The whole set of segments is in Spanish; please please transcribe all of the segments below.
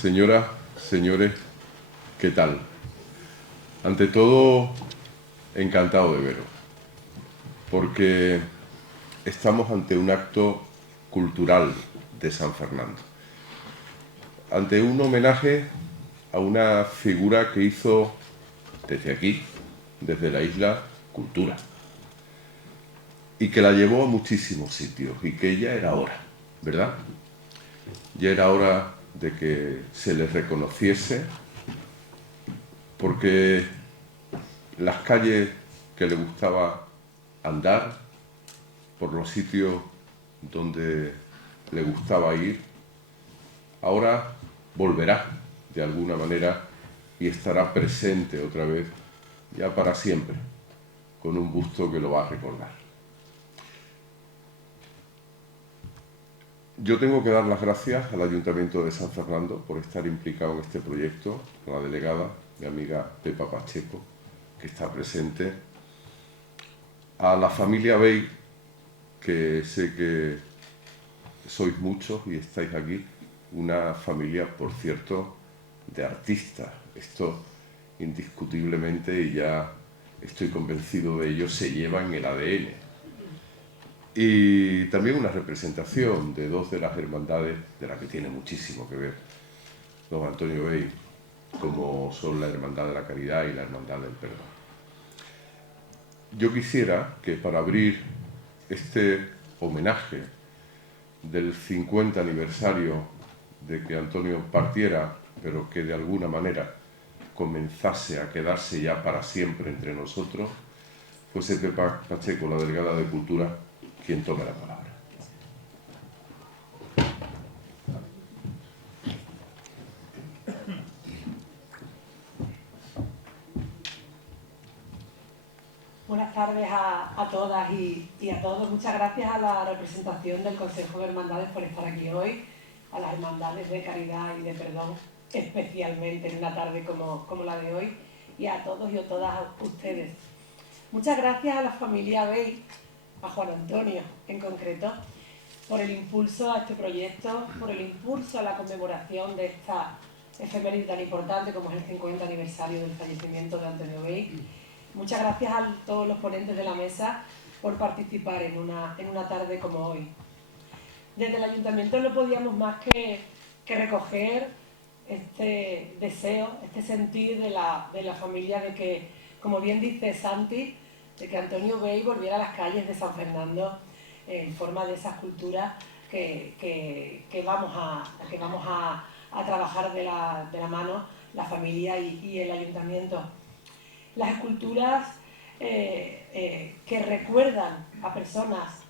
Señoras, señores, ¿qué tal? Ante todo, encantado de veros, porque estamos ante un acto cultural de San Fernando, ante un homenaje a una figura que hizo desde aquí, desde la isla, cultura, y que la llevó a muchísimos sitios, y que ya era hora, ¿verdad? Ya era hora de que se les reconociese, porque las calles que le gustaba andar, por los sitios donde le gustaba ir, ahora volverá de alguna manera y estará presente otra vez, ya para siempre, con un busto que lo va a recordar. Yo tengo que dar las gracias al Ayuntamiento de San Fernando por estar implicado en este proyecto, a la delegada, mi amiga Pepa Pacheco, que está presente, a la familia Bey, que sé que sois muchos y estáis aquí, una familia, por cierto, de artistas. Esto indiscutiblemente, y ya estoy convencido de ello, se lleva en el ADN. Y también una representación de dos de las hermandades, de las que tiene muchísimo que ver don Antonio Bey, como son la Hermandad de la Caridad y la Hermandad del Perdón. Yo quisiera que, para abrir este homenaje del 50 aniversario de que Antonio partiera, pero que de alguna manera comenzase a quedarse ya para siempre entre nosotros, fuese Pepa Pacheco, la delegada de Cultura, quien tome la palabra. Buenas tardes a todas y a todos. Muchas gracias a la representación del Consejo de Hermandades por estar aquí hoy, a las Hermandades de Caridad y de Perdón, especialmente en una tarde como la de hoy, y a todos y a todas ustedes. Muchas gracias a la familia Bey, a Juan Antonio en concreto, por el impulso a este proyecto, por el impulso a la conmemoración de esta efeméride tan importante como es el 50 aniversario del fallecimiento de Antonio Bey. Muchas gracias a todos los ponentes de la mesa por participar en una tarde como hoy. Desde el Ayuntamiento no podíamos más que recoger este deseo, este sentir de la familia de que, como bien dice Santi, de que Antonio Bey volviera a las calles de San Fernando en forma de esas culturas que vamos a trabajar de la mano la familia y el Ayuntamiento. Las esculturas que recuerdan a personas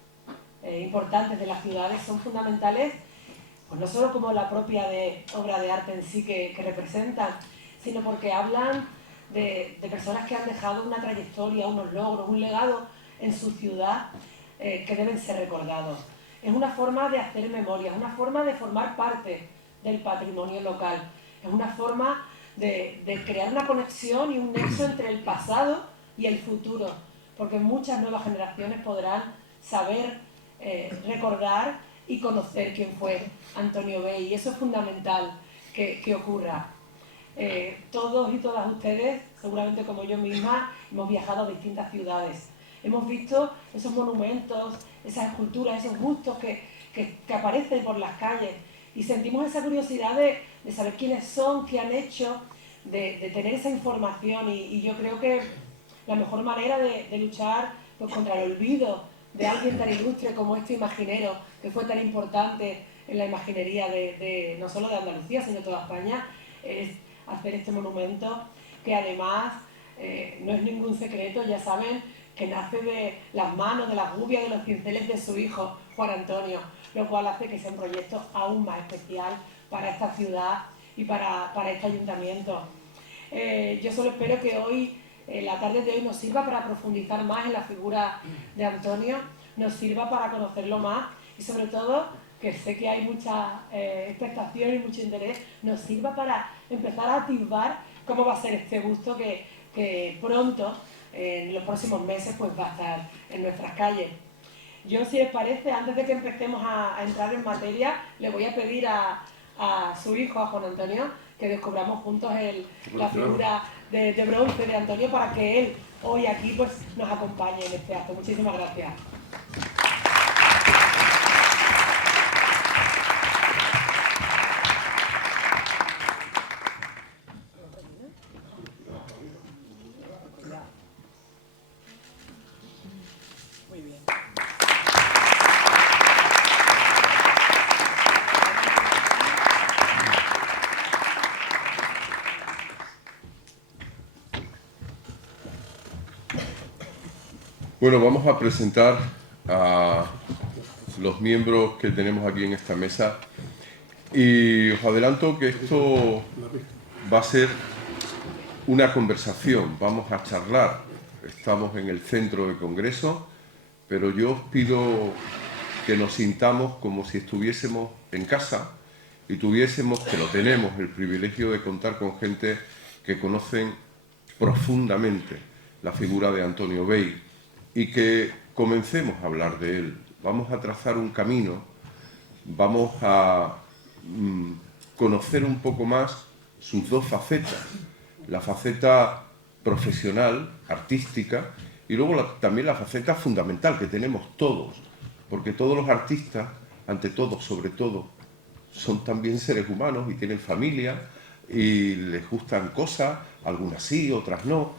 importantes de las ciudades son fundamentales, pues no solo como la propia obra de arte en sí que representan, sino porque hablan de personas que han dejado una trayectoria, unos logros, un legado en su ciudad que deben ser recordados. Es una forma de hacer memoria, es una forma de formar parte del patrimonio local, es una forma de crear una conexión y un nexo entre el pasado y el futuro, porque muchas nuevas generaciones podrán saber, recordar y conocer quién fue Antonio Bey, y eso es fundamental que ocurra. Todos y todas ustedes, seguramente como yo misma, hemos viajado a distintas ciudades, hemos visto esos monumentos, esas esculturas, esos bustos que aparecen por las calles, y sentimos esa curiosidad de saber quiénes son, qué han hecho, de tener esa información, y yo creo que la mejor manera de luchar pues, contra el olvido de alguien tan ilustre como este imaginero, que fue tan importante en la imaginería no solo de Andalucía, sino de toda España, es hacer este monumento que además no es ningún secreto, ya saben, que nace de las manos, de las gubias, de los cinceles de su hijo, Juan Antonio, lo cual hace que sea un proyecto aún más especial para esta ciudad y para este ayuntamiento. Yo solo espero que hoy, la tarde de hoy, nos sirva para profundizar más en la figura de Antonio, nos sirva para conocerlo más y sobre todo, que sé que hay mucha expectación y mucho interés, nos sirva para empezar a atisbar cómo va a ser este busto que pronto, en los próximos meses, pues va a estar en nuestras calles. Yo, si les parece, antes de que empecemos a entrar en materia, le voy a pedir a a su hijo, a Juan Antonio, que descubramos juntos la figura de bronce de Antonio para que él hoy aquí pues, nos acompañe en este acto. Muchísimas gracias. Muy bien. Bueno, vamos a presentar a los miembros que tenemos aquí en esta mesa y os adelanto que esto va a ser una conversación, vamos a charlar. Estamos en el centro de congreso, pero yo os pido que nos sintamos como si estuviésemos en casa y tuviésemos, que lo tenemos, el privilegio de contar con gente que conocen profundamente la figura de Antonio Vey y que comencemos a hablar de él. Vamos a trazar un camino, vamos a conocer un poco más sus dos facetas, la faceta profesional, artística, y luego también la faceta fundamental que tenemos todos, porque todos los artistas, ante todo, sobre todo, son también seres humanos y tienen familia y les gustan cosas, algunas sí, otras no.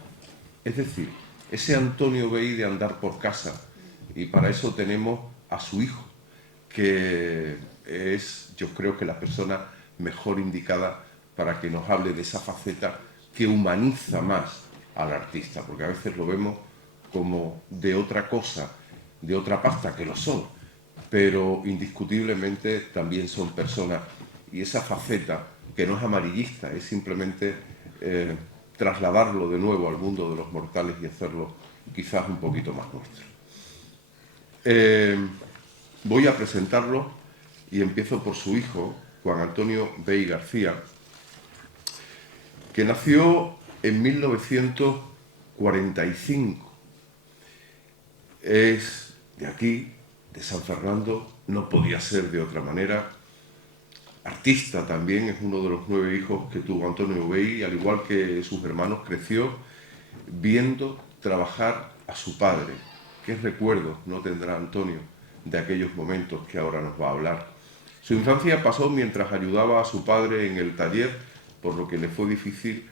Es decir, ese Antonio Vey de andar por casa, y para eso tenemos a su hijo, que es, yo creo que la persona mejor indicada para que nos hable de esa faceta que humaniza más al artista, porque a veces lo vemos como de otra cosa, de otra pasta, que lo son, pero indiscutiblemente también son personas, y esa faceta que no es amarillista, es simplemente trasladarlo de nuevo al mundo de los mortales y hacerlo quizás un poquito más nuestro. Voy a presentarlo y empiezo por su hijo, Juan Antonio Vey García, que nació en 1945. Es de aquí, de San Fernando, no podía ser de otra manera. Artista también, es uno de los 9 hijos que tuvo Antonio Vey, al igual que sus hermanos, creció viendo trabajar a su padre. ¿Qué recuerdos no tendrá Antonio de aquellos momentos que ahora nos va a hablar? Su infancia pasó mientras ayudaba a su padre en el taller, por lo que le fue difícil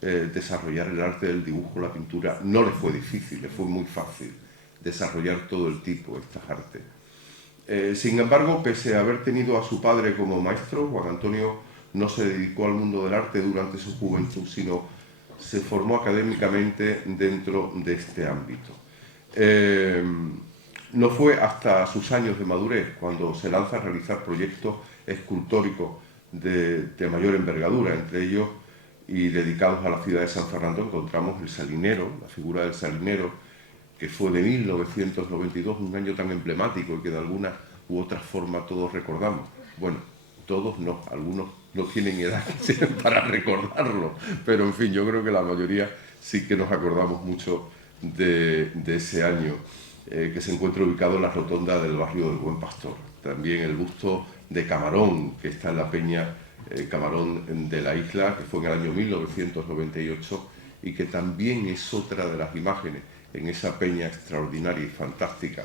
desarrollar el arte del dibujo, la pintura. No le fue difícil, le fue muy fácil desarrollar todo el tipo de estas artes. Sin embargo, pese a haber tenido a su padre como maestro, Juan Antonio no se dedicó al mundo del arte durante su juventud, sino se formó académicamente dentro de este ámbito. No fue hasta sus años de madurez cuando se lanza a realizar proyectos escultóricos de mayor envergadura. Entre ellos, y dedicados a la ciudad de San Fernando, encontramos el Salinero, la figura del Salinero, que fue de 1992, un año tan emblemático y que de alguna u otra forma todos recordamos. Bueno, todos no, algunos no tienen edad para recordarlo, pero en fin, yo creo que la mayoría sí que nos acordamos mucho de ese año, que se encuentra ubicado en la rotonda del barrio del Buen Pastor. También el busto de Camarón, que está en la peña Camarón de la Isla, que fue en el año 1998 y que también es otra de las imágenes en esa peña extraordinaria y fantástica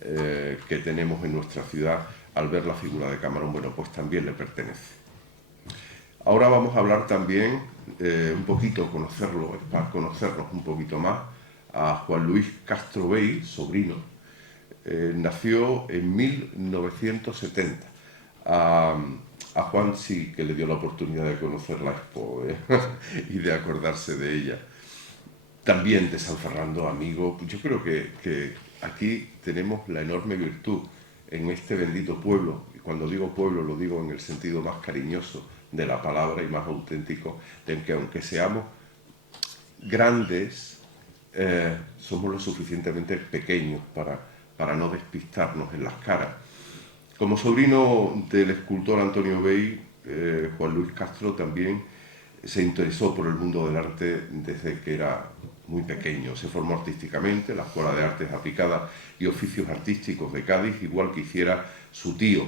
que tenemos en nuestra ciudad al ver la figura de Camarón. Bueno, pues también le pertenece. Ahora vamos a hablar también un poquito, para conocernos un poquito más, a Juan Luis Castro Vey, sobrino. Nació en 1970. A Juan sí que le dio la oportunidad de conocer la Expo y de acordarse de ella. También de San Fernando, amigo. Yo creo que aquí tenemos la enorme virtud en este bendito pueblo, y cuando digo pueblo lo digo en el sentido más cariñoso de la palabra y más auténtico, de que aunque seamos grandes, somos lo suficientemente pequeños para no despistarnos en las caras. Como sobrino del escultor Antonio Vey, Juan Luis Castro también se interesó por el mundo del arte desde que era muy pequeño. Se formó artísticamente en la Escuela de Artes Aplicadas y Oficios Artísticos de Cádiz, igual que hiciera su tío.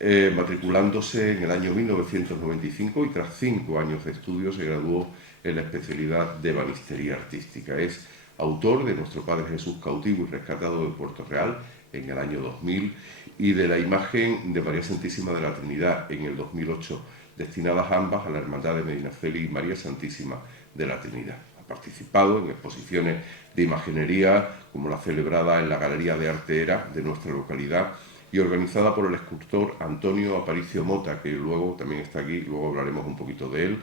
matriculándose en el año 1995 y tras 5 años de estudio se graduó en la especialidad de ebanistería artística. Es autor de Nuestro Padre Jesús cautivo y rescatado de Puerto Real en el año 2000 y de la imagen de María Santísima de la Trinidad en el 2008, destinadas ambas a la Hermandad de Medinaceli y María Santísima de la Trinidad. Ha participado en exposiciones de imaginería como la celebrada en la Galería de Arte Era de nuestra localidad y organizada por el escultor Antonio Aparicio Mota, que luego también está aquí, luego hablaremos un poquito de él.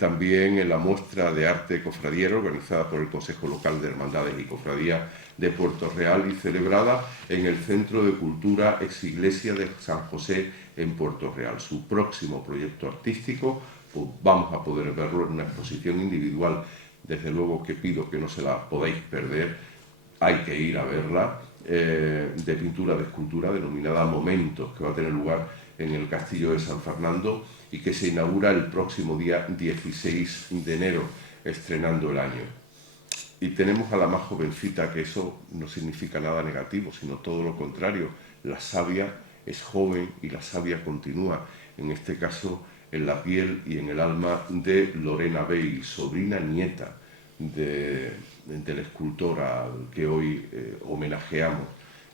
También en la muestra de arte cofradiera organizada por el Consejo Local de Hermandades y Cofradías de Puerto Real y celebrada en el Centro de Cultura Ex Iglesia de San José en Puerto Real. Su próximo proyecto artístico, pues vamos a poder verlo en una exposición individual, desde luego que pido que no se la podáis perder, hay que ir a verla, de pintura de escultura denominada Momentos, que va a tener lugar en el Castillo de San Fernando y que se inaugura el próximo día 16 de enero, estrenando el año. Y tenemos a la más jovencita, que eso no significa nada negativo, sino todo lo contrario. La savia es joven y la savia continúa, en este caso en la piel y en el alma de Lorena Bey, sobrina nieta del escultor al que hoy homenajeamos.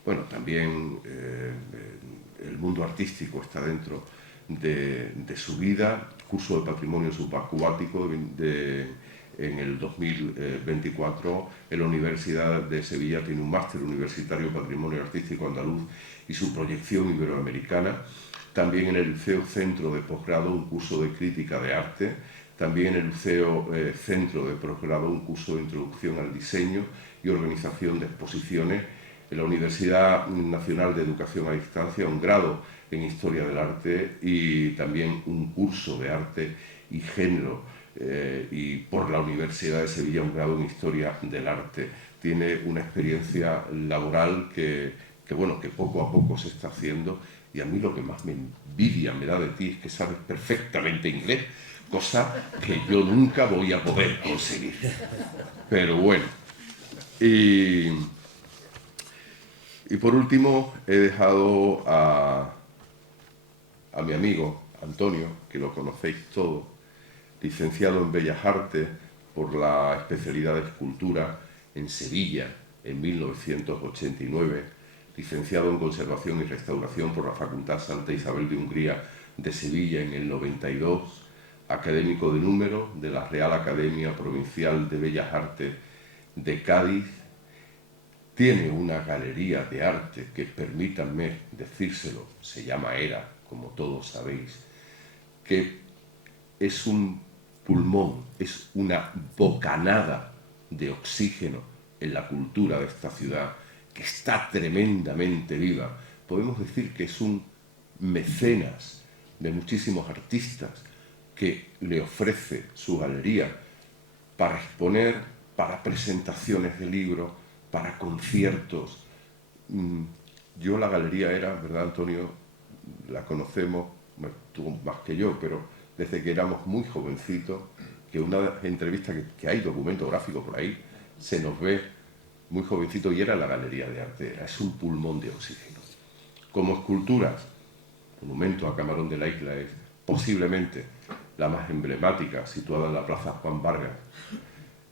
Bueno, también el mundo artístico está dentro de su vida. Curso de Patrimonio Subacuático en el 2024 en la Universidad de Sevilla tiene un máster universitario Patrimonio Artístico Andaluz y su proyección iberoamericana. También en el Liceo Centro de Posgrado un curso de Crítica de Arte. También en el Liceo Centro de Posgrado un curso de Introducción al Diseño y Organización de Exposiciones. En la Universidad Nacional de Educación a Distancia un grado en Historia del Arte y también un curso de Arte y Género. Y por la Universidad de Sevilla un grado en Historia del Arte. Tiene una experiencia laboral que poco a poco se está haciendo, y a mí lo que más me envidia me da de ti es que sabes perfectamente inglés, cosa que yo nunca voy a poder conseguir. Pero bueno, y por último he dejado a mi amigo Antonio, que lo conocéis todos, licenciado en Bellas Artes por la especialidad de Escultura en Sevilla en 1989, licenciado en Conservación y Restauración por la Facultad Santa Isabel de Hungría de Sevilla en el 92, académico de número de la Real Academia Provincial de Bellas Artes de Cádiz. Tiene una galería de arte que, permítanme decírselo, se llama ERA, como todos sabéis, que es un pulmón, es una bocanada de oxígeno en la cultura de esta ciudad, que está tremendamente viva. Podemos decir que es un mecenas de muchísimos artistas que le ofrece su galería para exponer, para presentaciones de libros, para conciertos. Yo la galería ERA, ¿verdad, Antonio? La conocemos, bueno, tú más que yo, pero desde que éramos muy jovencitos, que una entrevista que hay documento gráfico por ahí, se nos ve muy jovencito y era la Galería de Arte, es un pulmón de oxígeno. Como esculturas, monumento a Camarón de la Isla es posiblemente la más emblemática, situada en la Plaza Juan Vargas,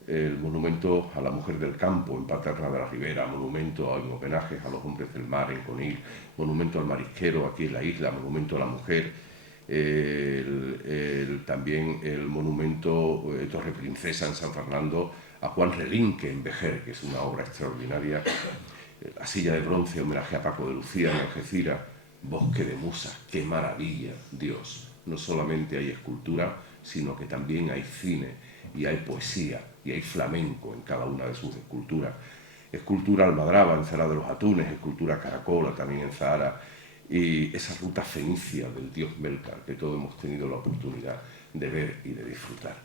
el monumento a la mujer del campo en Paterna de la Ribera, monumento en homenajes a los hombres del mar en Conil, monumento al marisquero aquí en la isla, monumento a la mujer, también el monumento Torre Princesa en San Fernando a Juan Relinque en Vejer, que es una obra extraordinaria, la silla de bronce, homenaje a Paco de Lucía en Algeciras, Bosque de Musas, qué maravilla, Dios. No solamente hay escultura, sino que también hay cine y hay poesía y hay flamenco en cada una de sus esculturas. Escultura Almadraba en Zara de los Atunes, escultura Caracola también en Zahara, y esa ruta fenicia del dios Melcar que todos hemos tenido la oportunidad de ver y de disfrutar.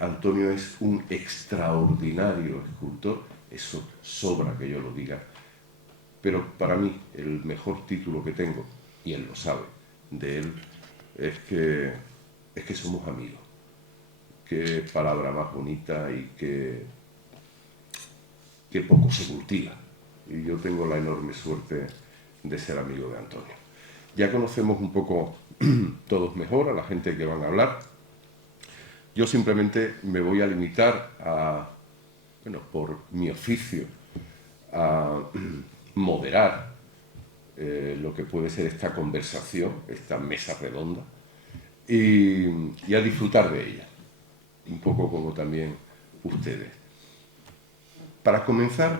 Antonio es un extraordinario escultor, eso sobra que yo lo diga, pero para mí el mejor título que tengo, y él lo sabe, de él, es que somos amigos. Qué palabra más bonita y que poco se cultiva. Y yo tengo la enorme suerte de ser amigo de Antonio. Ya conocemos un poco todos mejor a la gente que van a hablar. Yo simplemente me voy a limitar a, bueno, por mi oficio, a moderar lo que puede ser esta conversación, esta mesa redonda, y a disfrutar de ella, un poco como también ustedes. Para comenzar,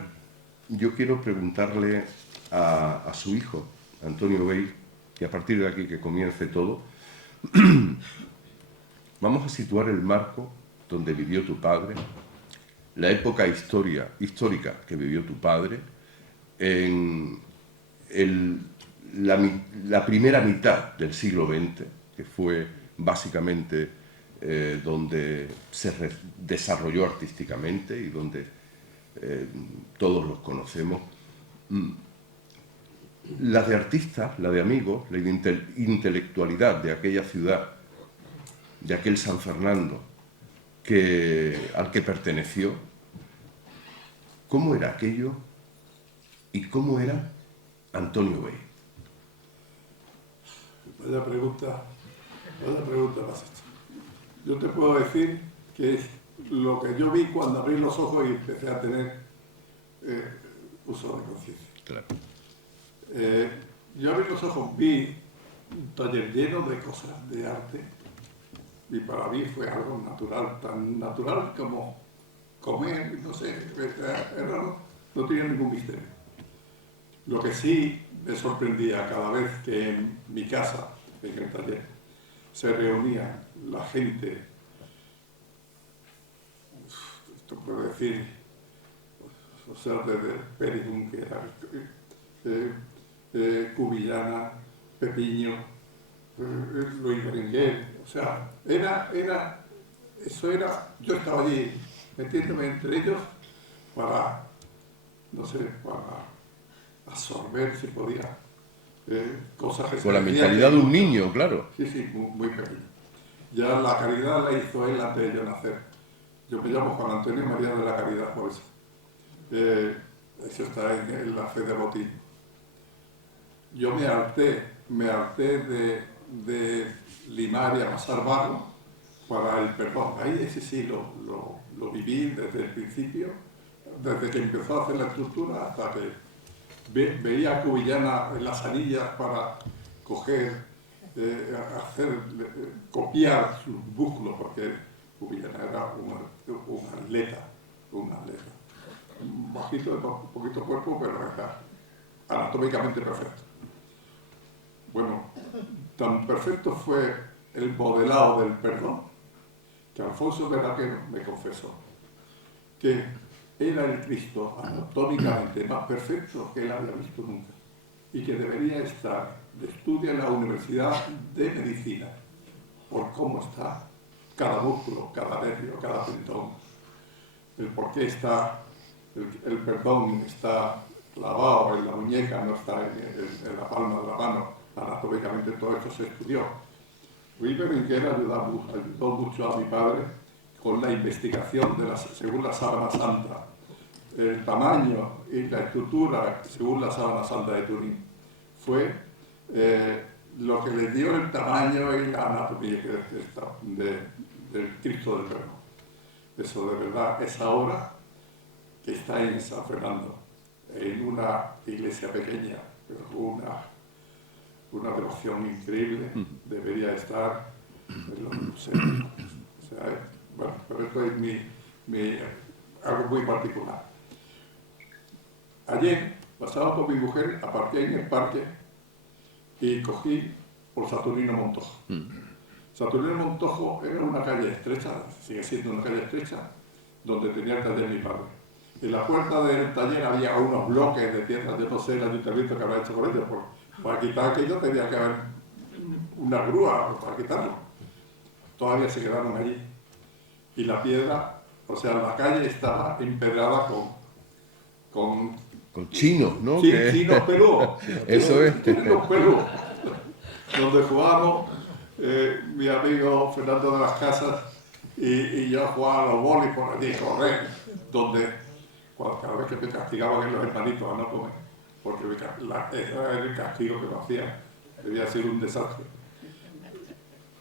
yo quiero preguntarle a su hijo, Antonio Bey, y a partir de aquí que comience todo, vamos a situar el marco donde vivió tu padre, la época histórica que vivió tu padre, en la primera mitad del siglo XX, que fue básicamente donde se desarrolló artísticamente y donde todos los conocemos. La de artistas, la de amigos, la intelectualidad de aquella ciudad, de aquel San Fernando al que perteneció, ¿cómo era aquello y cómo era Antonio Bey? Vaya pregunta más hecha. Yo te puedo decir que es lo que yo vi cuando abrí los ojos y empecé a tener uso de conciencia. Claro. Yo abrí los ojos, vi un taller lleno de cosas de arte y para mí fue algo natural, tan natural como comer, no sé, no tenía ningún misterio. Lo que sí me sorprendía cada vez que en mi casa, en el taller, se reunía la gente, esto puedo decir, o sea, desde Pérez Junquera, Cubillana, Pepiño, Luis Berenguer, o sea, yo estaba allí metiéndome entre ellos para, no sé, para absorber, si podía, cosas que Con la mentalidad de un niño, claro. Sí, muy pequeño. Ya la caridad la hizo él antes de yo nacer. Yo me llamo Juan Antonio María de la Caridad, por eso. Eso está en la fe de Botín. Yo me harté de limar y amasar barro para el perdón. Ahí ese sí lo viví desde el principio, desde que empezó a hacer la estructura hasta que veía a Cubillana en las anillas para coger, copiar sus músculos, porque Cubillana era un atleta. Un bajito, un poquito cuerpo, pero era anatómicamente perfecto. Bueno, tan perfecto fue el modelado del perdón que Alfonso Verdaguero me confesó que era el Cristo anatómicamente más perfecto que él había visto nunca y que debería estar de estudio en la Universidad de Medicina por cómo está cada músculo, cada nervio, cada tendón, el por qué está, el perdón está clavado en la muñeca, no está en la palma de la mano. Anatómicamente todo esto se estudió. Luis Berenguer ayudó mucho a mi padre con la investigación según la sábana santa, el tamaño y la estructura según la sábana santa de Turín. Fue lo que le dio el tamaño y la anatomía del Cristo del Perdón. Eso de verdad, esa obra que está en San Fernando, en una iglesia pequeña, pero una devoción increíble, debería estar en los museos. O sea, bueno, pero esto es algo muy particular. Ayer pasaba con mi mujer, aparqué en el parque y cogí por Saturnino Montojo. Saturnino Montojo era una calle estrecha, sigue siendo una calle estrecha, donde tenía el taller mi padre. En la puerta del taller había unos bloques de tierra, yo no sé el ayuntamiento que habrá hecho por ellos, para quitar aquello tenía que haber una grúa para quitarlo. Todavía se quedaron allí. Y la piedra, o sea, la calle estaba empedrada con chinos, ¿no? Chinos peludos. Eso es. Chinos peludos. Donde jugábamos mi amigo Fernando de las Casas y yo jugaba a los bolis por allí, correr, donde cada vez que me castigaban en los hermanitos a no comer, porque era el castigo que me hacían. debía ser un desastre.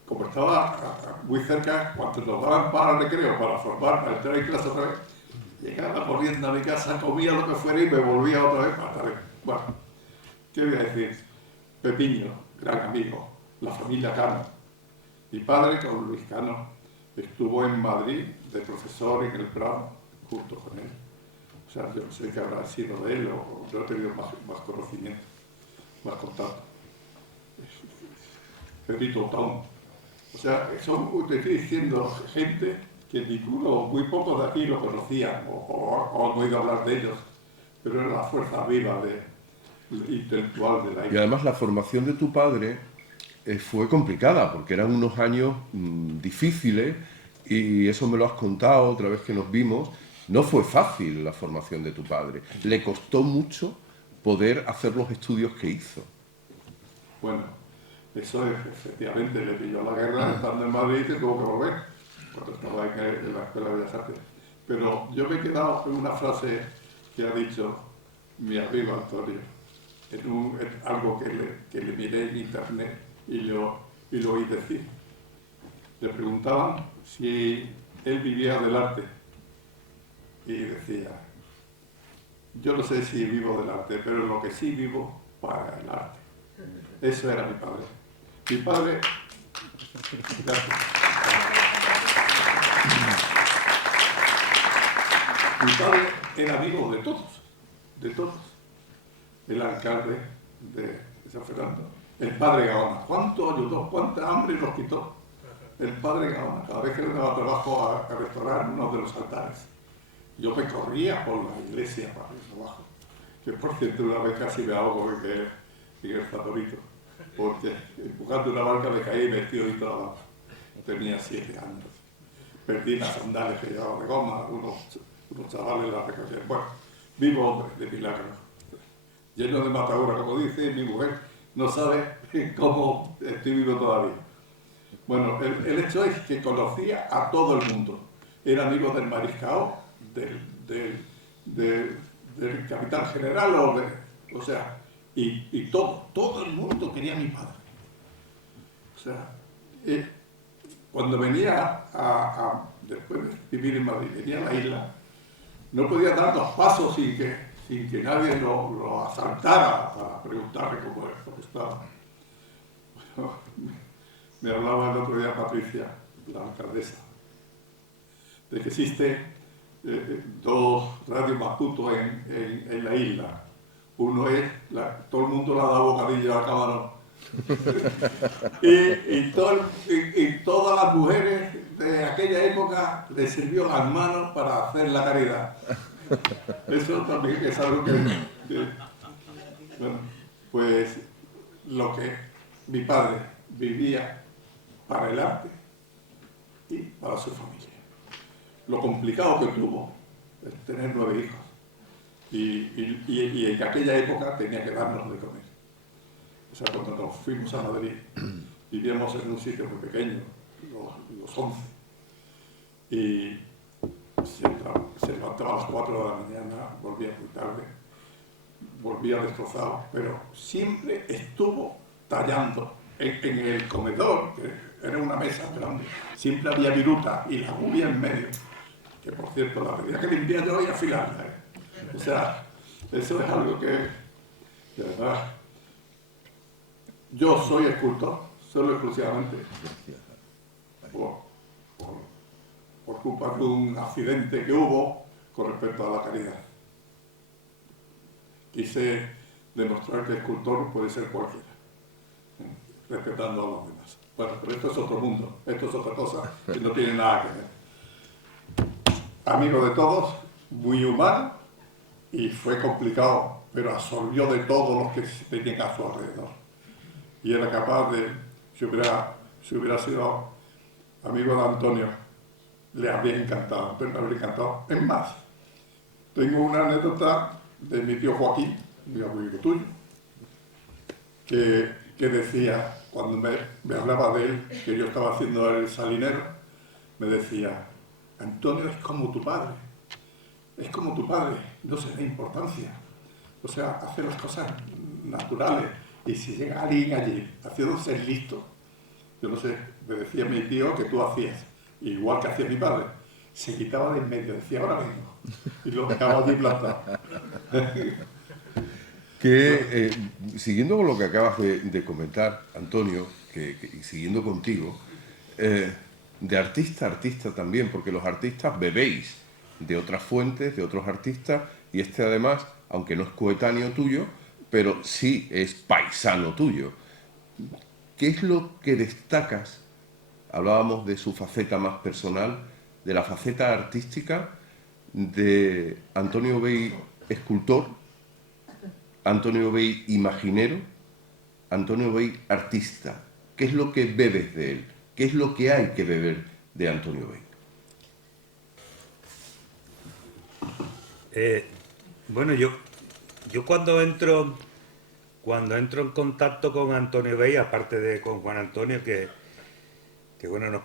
Como estaba muy cerca, cuando nos daban para el recreo, para formar, para entrar en clase otra vez, llegaba corriendo a mi casa, comía lo que fuera y me volvía otra vez para estar. Bueno, ¿qué voy a decir? Pepiño, gran amigo, la familia Cano. Mi padre, con Luis Cano, estuvo en Madrid de profesor en el Prado, junto con él. O sea, yo no sé qué habrá sido de él o no he tenido más conocimiento, más contacto. Pedrito Otón. O sea, te estoy diciendo gente que ninguno, muy pocos de aquí lo conocían o han oído hablar de ellos, pero era la fuerza viva intelectual de la isla. Y además la formación de tu padre fue complicada, porque eran unos años difíciles, y eso me lo has contado otra vez que nos vimos. No fue fácil la formación de tu padre. Le costó mucho poder hacer los estudios que hizo. Bueno, eso efectivamente le pilló la guerra estando en Madrid y tuvo que volver, cuando estaba en la Escuela de Bellas Artes. Pero yo me he quedado en una frase que ha dicho mi amigo Antonio, en algo que le miré en internet y lo oí decir. Le preguntaban si él vivía del arte y decía, yo no sé si vivo del arte, pero lo que sí vivo para el arte. Eso era mi padre. Mi padre... Gracias. Mi padre era amigo de todos, de todos. El alcalde de San Fernando, el padre Gaona. ¿Cuánto ayudó? ¿Cuánta hambre nos quitó? El padre Gaona, cada vez que le daba trabajo a restaurar uno de los altares. Yo me corría por la iglesia para el trabajo. Que por cierto, una vez casi me ahogo en el Fatorito, porque empujando una barca me caí metido y todo. Tenía 7 años. Perdí las sandalias que llevaba de goma, unos chavales las recogieron. Bueno, vivo hombre de milagro. Lleno de matadura, como dice mi mujer, no sabe cómo estoy vivo todavía. Bueno, el hecho es que conocía a todo el mundo. Era amigo del mariscao, del capitán general, o sea, y todo el mundo quería a mi padre. O sea, cuando venía después de vivir en Madrid, venía a la isla, no podía dar 2 pasos sin que nadie lo asaltara para preguntarle cómo estaba. Bueno, me hablaba el otro día Patricia, la alcaldesa, de que existe 2 radios Maputo en la isla. Uno es, todo el mundo le ha dado bocadillo a Camarón. y todas las mujeres de aquella época le sirvió las manos para hacer la caridad. Eso también es algo que bueno, pues lo que mi padre vivía para el arte y para su familia. Lo complicado que tuvo es tener 9 hijos y en aquella época tenía que darnos de comer. O sea, cuando nos fuimos a Madrid, vivíamos en un sitio muy pequeño, los 11, y se levantaba a las 4 de la mañana, volvía muy tarde, volvía destrozado, pero siempre estuvo tallando en el comedor, que era una mesa grande, siempre había viruta y la gubia en medio, que por cierto la tenía que limpiar yo y afilarla. O sea, eso es algo que de verdad, yo soy escultor, solo exclusivamente por culpa de un accidente que hubo con respecto a la caridad. Quise demostrar que el escultor puede ser cualquiera, respetando a los demás. Bueno, pero esto es otro mundo, esto es otra cosa que no tiene nada que ver. Amigo de todos, muy humano, y fue complicado, pero absorbió de todos los que tenían a su alrededor. Y era capaz de, si hubiera sido amigo de Antonio, le habría encantado, pero le habría encantado. Es más, tengo una anécdota de mi tío Joaquín, mi amigo tuyo, que decía, cuando me hablaba de él, que yo estaba haciendo el salinero, me decía, Antonio es como tu padre, no se da importancia, o sea, hace las cosas naturales, Y si llega alguien allí haciendo ser listo, yo no sé, me decía mi tío que tú hacías, igual que hacía mi padre, se quitaba de en medio, decía ahora mismo, y lo dejaba allí plantado. Siguiendo con lo que acabas de comentar, Antonio, y siguiendo contigo, de artista a artista también, porque los artistas bebéis de otras fuentes, de otros artistas, y este además, aunque no es coetáneo tuyo, pero sí es paisano tuyo. ¿Qué es lo que destacas? Hablábamos de su faceta más personal, de la faceta artística de Antonio Bey, escultor, Antonio Bey, imaginero, Antonio Bey, artista. ¿Qué es lo que bebes de él? ¿Qué es lo que hay que beber de Antonio Bey? Bueno, yo cuando entro en contacto con Antonio Bey, aparte de con Juan Antonio, que bueno, nos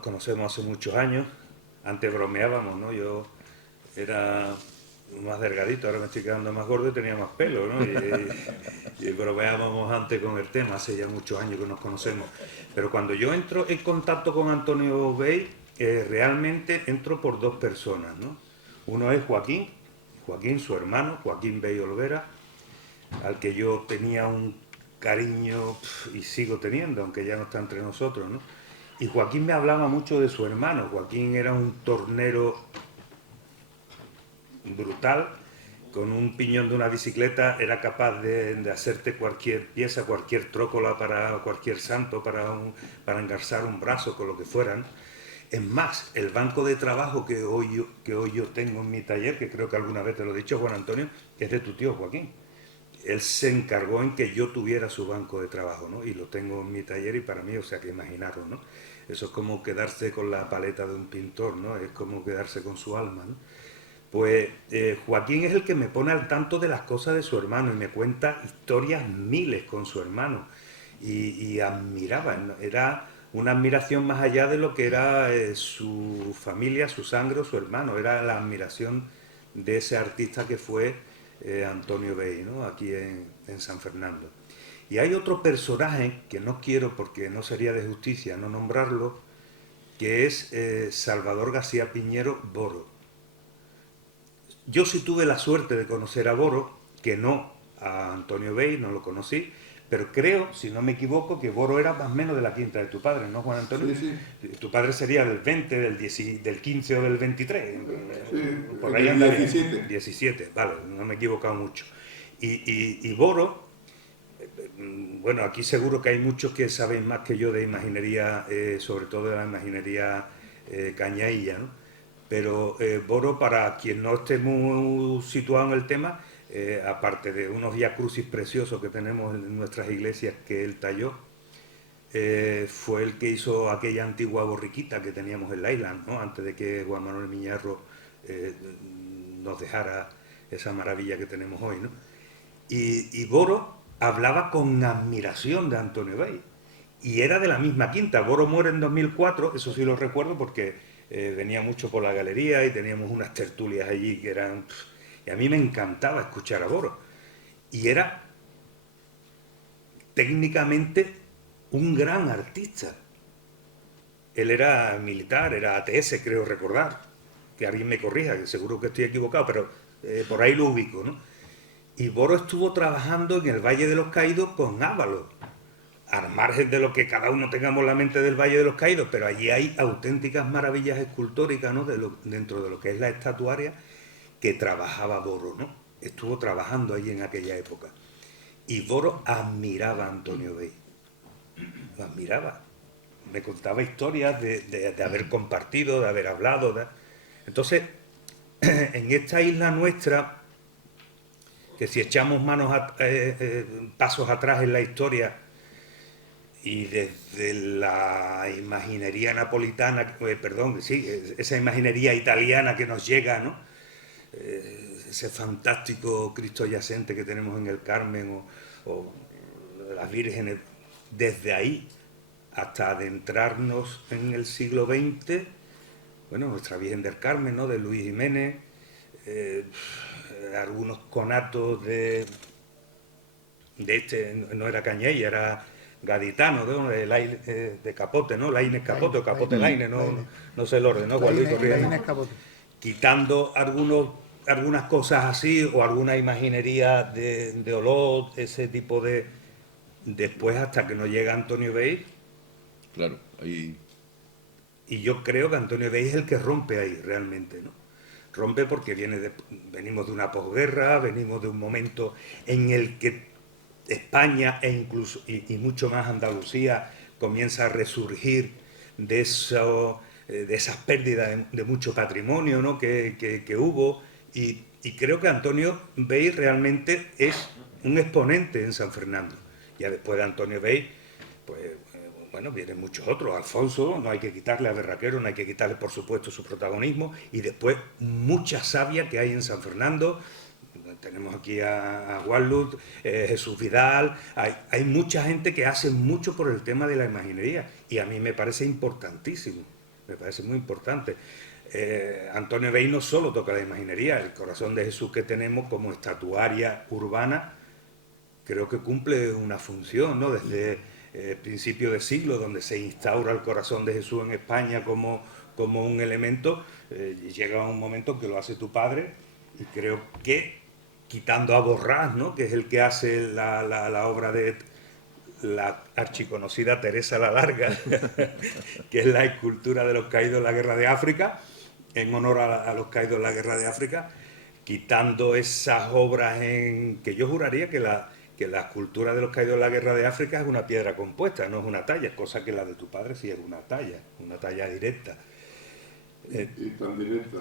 conocemos hace muchos años, antes bromeábamos, ¿no? Yo era más delgadito, ahora me estoy quedando más gordo y tenía más pelo, ¿no? Y bromeábamos antes con el tema, hace ya muchos años que nos conocemos. Pero cuando yo entro en contacto con Antonio Bey, realmente entro por dos personas, ¿no? Uno es Joaquín, su hermano, Joaquín Bey Olvera, al que yo tenía un cariño y sigo teniendo, aunque ya no está entre nosotros, ¿no? Y Joaquín me hablaba mucho de su hermano. Joaquín era un tornero brutal, con un piñón de una bicicleta era capaz de hacerte cualquier pieza, cualquier trócola para cualquier santo, para engarzar un brazo, con lo que fueran. Es más, el banco de trabajo que hoy yo tengo en mi taller, que creo que alguna vez te lo he dicho, Juan Antonio, es de tu tío Joaquín. Él se encargó en que yo tuviera su banco de trabajo, ¿no? Y lo tengo en mi taller y para mí, o sea, que imaginaros, ¿no? Eso es como quedarse con la paleta de un pintor, ¿no? Es como quedarse con su alma, ¿no? Pues Joaquín es el que me pone al tanto de las cosas de su hermano y me cuenta historias miles con su hermano. Y admiraba, ¿no? Era una admiración más allá de lo que era su familia, su sangre o su hermano. Era la admiración de ese artista que fue Antonio Bey, ¿no? Aquí en San Fernando. Y hay otro personaje que no quiero porque no sería de justicia no nombrarlo, que es Salvador García Piñero Boro. Yo sí tuve la suerte de conocer a Boro, que no a Antonio Bey, no lo conocí, pero creo, si no me equivoco, que Boro era más o menos de la quinta de tu padre, ¿no, Juan Antonio? Sí, sí. Tu padre sería del 20, del 15 o del 23. Sí, Por ahí del andaría. 17. 17, vale, no me he equivocado mucho. Y Boro, bueno, aquí seguro que hay muchos que sabéis más que yo de imaginería, sobre todo de la imaginería cañailla, ¿no? Pero Boro, para quien no esté muy situado en el tema, aparte de unos Vía Crucis preciosos que tenemos en nuestras iglesias que él talló, fue el que hizo aquella antigua borriquita que teníamos en la isla, ¿no? Antes de que Juan Manuel Miñarro eh, nos dejara esa maravilla que tenemos hoy, ¿no? Y Boro hablaba con admiración de Antonio Bey. Y era de la misma quinta. Boro muere en 2004, eso sí lo recuerdo porque venía mucho por la galería y teníamos unas tertulias allí que eran... Y a mí me encantaba escuchar a Boro. Y era técnicamente un gran artista. Él era militar, era ATS, creo recordar. Que alguien me corrija, que seguro que estoy equivocado, pero por ahí lo ubico, ¿no? Y Boro estuvo trabajando en el Valle de los Caídos con Ábalos, al margen de lo que cada uno tengamos la mente del Valle de los Caídos, pero allí hay auténticas maravillas escultóricas, ¿no? Dentro de lo que es la estatuaria que trabajaba Boro, ¿no? Estuvo trabajando allí en aquella época. Y Boro admiraba a Antonio Bey, lo admiraba. Me contaba historias de haber compartido, de haber hablado. Entonces, en esta isla nuestra, que si echamos pasos atrás en la historia y desde la imaginería napolitana, perdón, sí, esa imaginería italiana que nos llega, ¿no? Ese fantástico Cristo yacente que tenemos en el Carmen o las vírgenes, desde ahí hasta adentrarnos en el siglo XX, bueno, nuestra Virgen del Carmen, ¿no? De Luis Jiménez, algunos conatos de no era Cañella, era gaditano, de Capote, ¿no? Laínez Capote, o Capote Laínez, no sé el orden, ¿no? Juan Luis corriendo. Quitando algunas cosas así, o alguna imaginería de Olot, ese tipo de... Después, hasta que no llega Antonio Bey. Claro, ahí... Y yo creo que Antonio Bey es el que rompe ahí realmente, ¿no? Rompe porque venimos de una posguerra, venimos de un momento en el que España incluso y mucho más Andalucía comienza a resurgir de esas pérdidas de mucho patrimonio, ¿no? que hubo, y creo que Antonio Bey realmente es un exponente en San Fernando. Ya después de Antonio Bey, pues bueno, vienen muchos otros. Alfonso, no hay que quitarle a Berraquero, no hay que quitarle, por supuesto, su protagonismo, y después mucha savia que hay en San Fernando. Tenemos aquí a Wallut, Jesús Vidal, hay mucha gente que hace mucho por el tema de la imaginería, y a mí me parece importantísimo, me parece muy importante. Antonio Bey no solo toca la imaginería, el Corazón de Jesús que tenemos como estatuaria urbana creo que cumple una función, ¿no? Desde principio de siglo, donde se instaura el Corazón de Jesús en España como un elemento, llega un momento en que lo hace tu padre, y creo que, quitando a Borrás, ¿no? Que es el que hace la obra de la archiconocida Teresa la Larga, que es la escultura de los caídos en la guerra de África, en honor a los caídos en la guerra de África, quitando esas obras que yo juraría que la escultura de los caídos en la guerra de África es una piedra compuesta, no es una talla, cosa que la de tu padre sí es una talla directa. Y tan directa.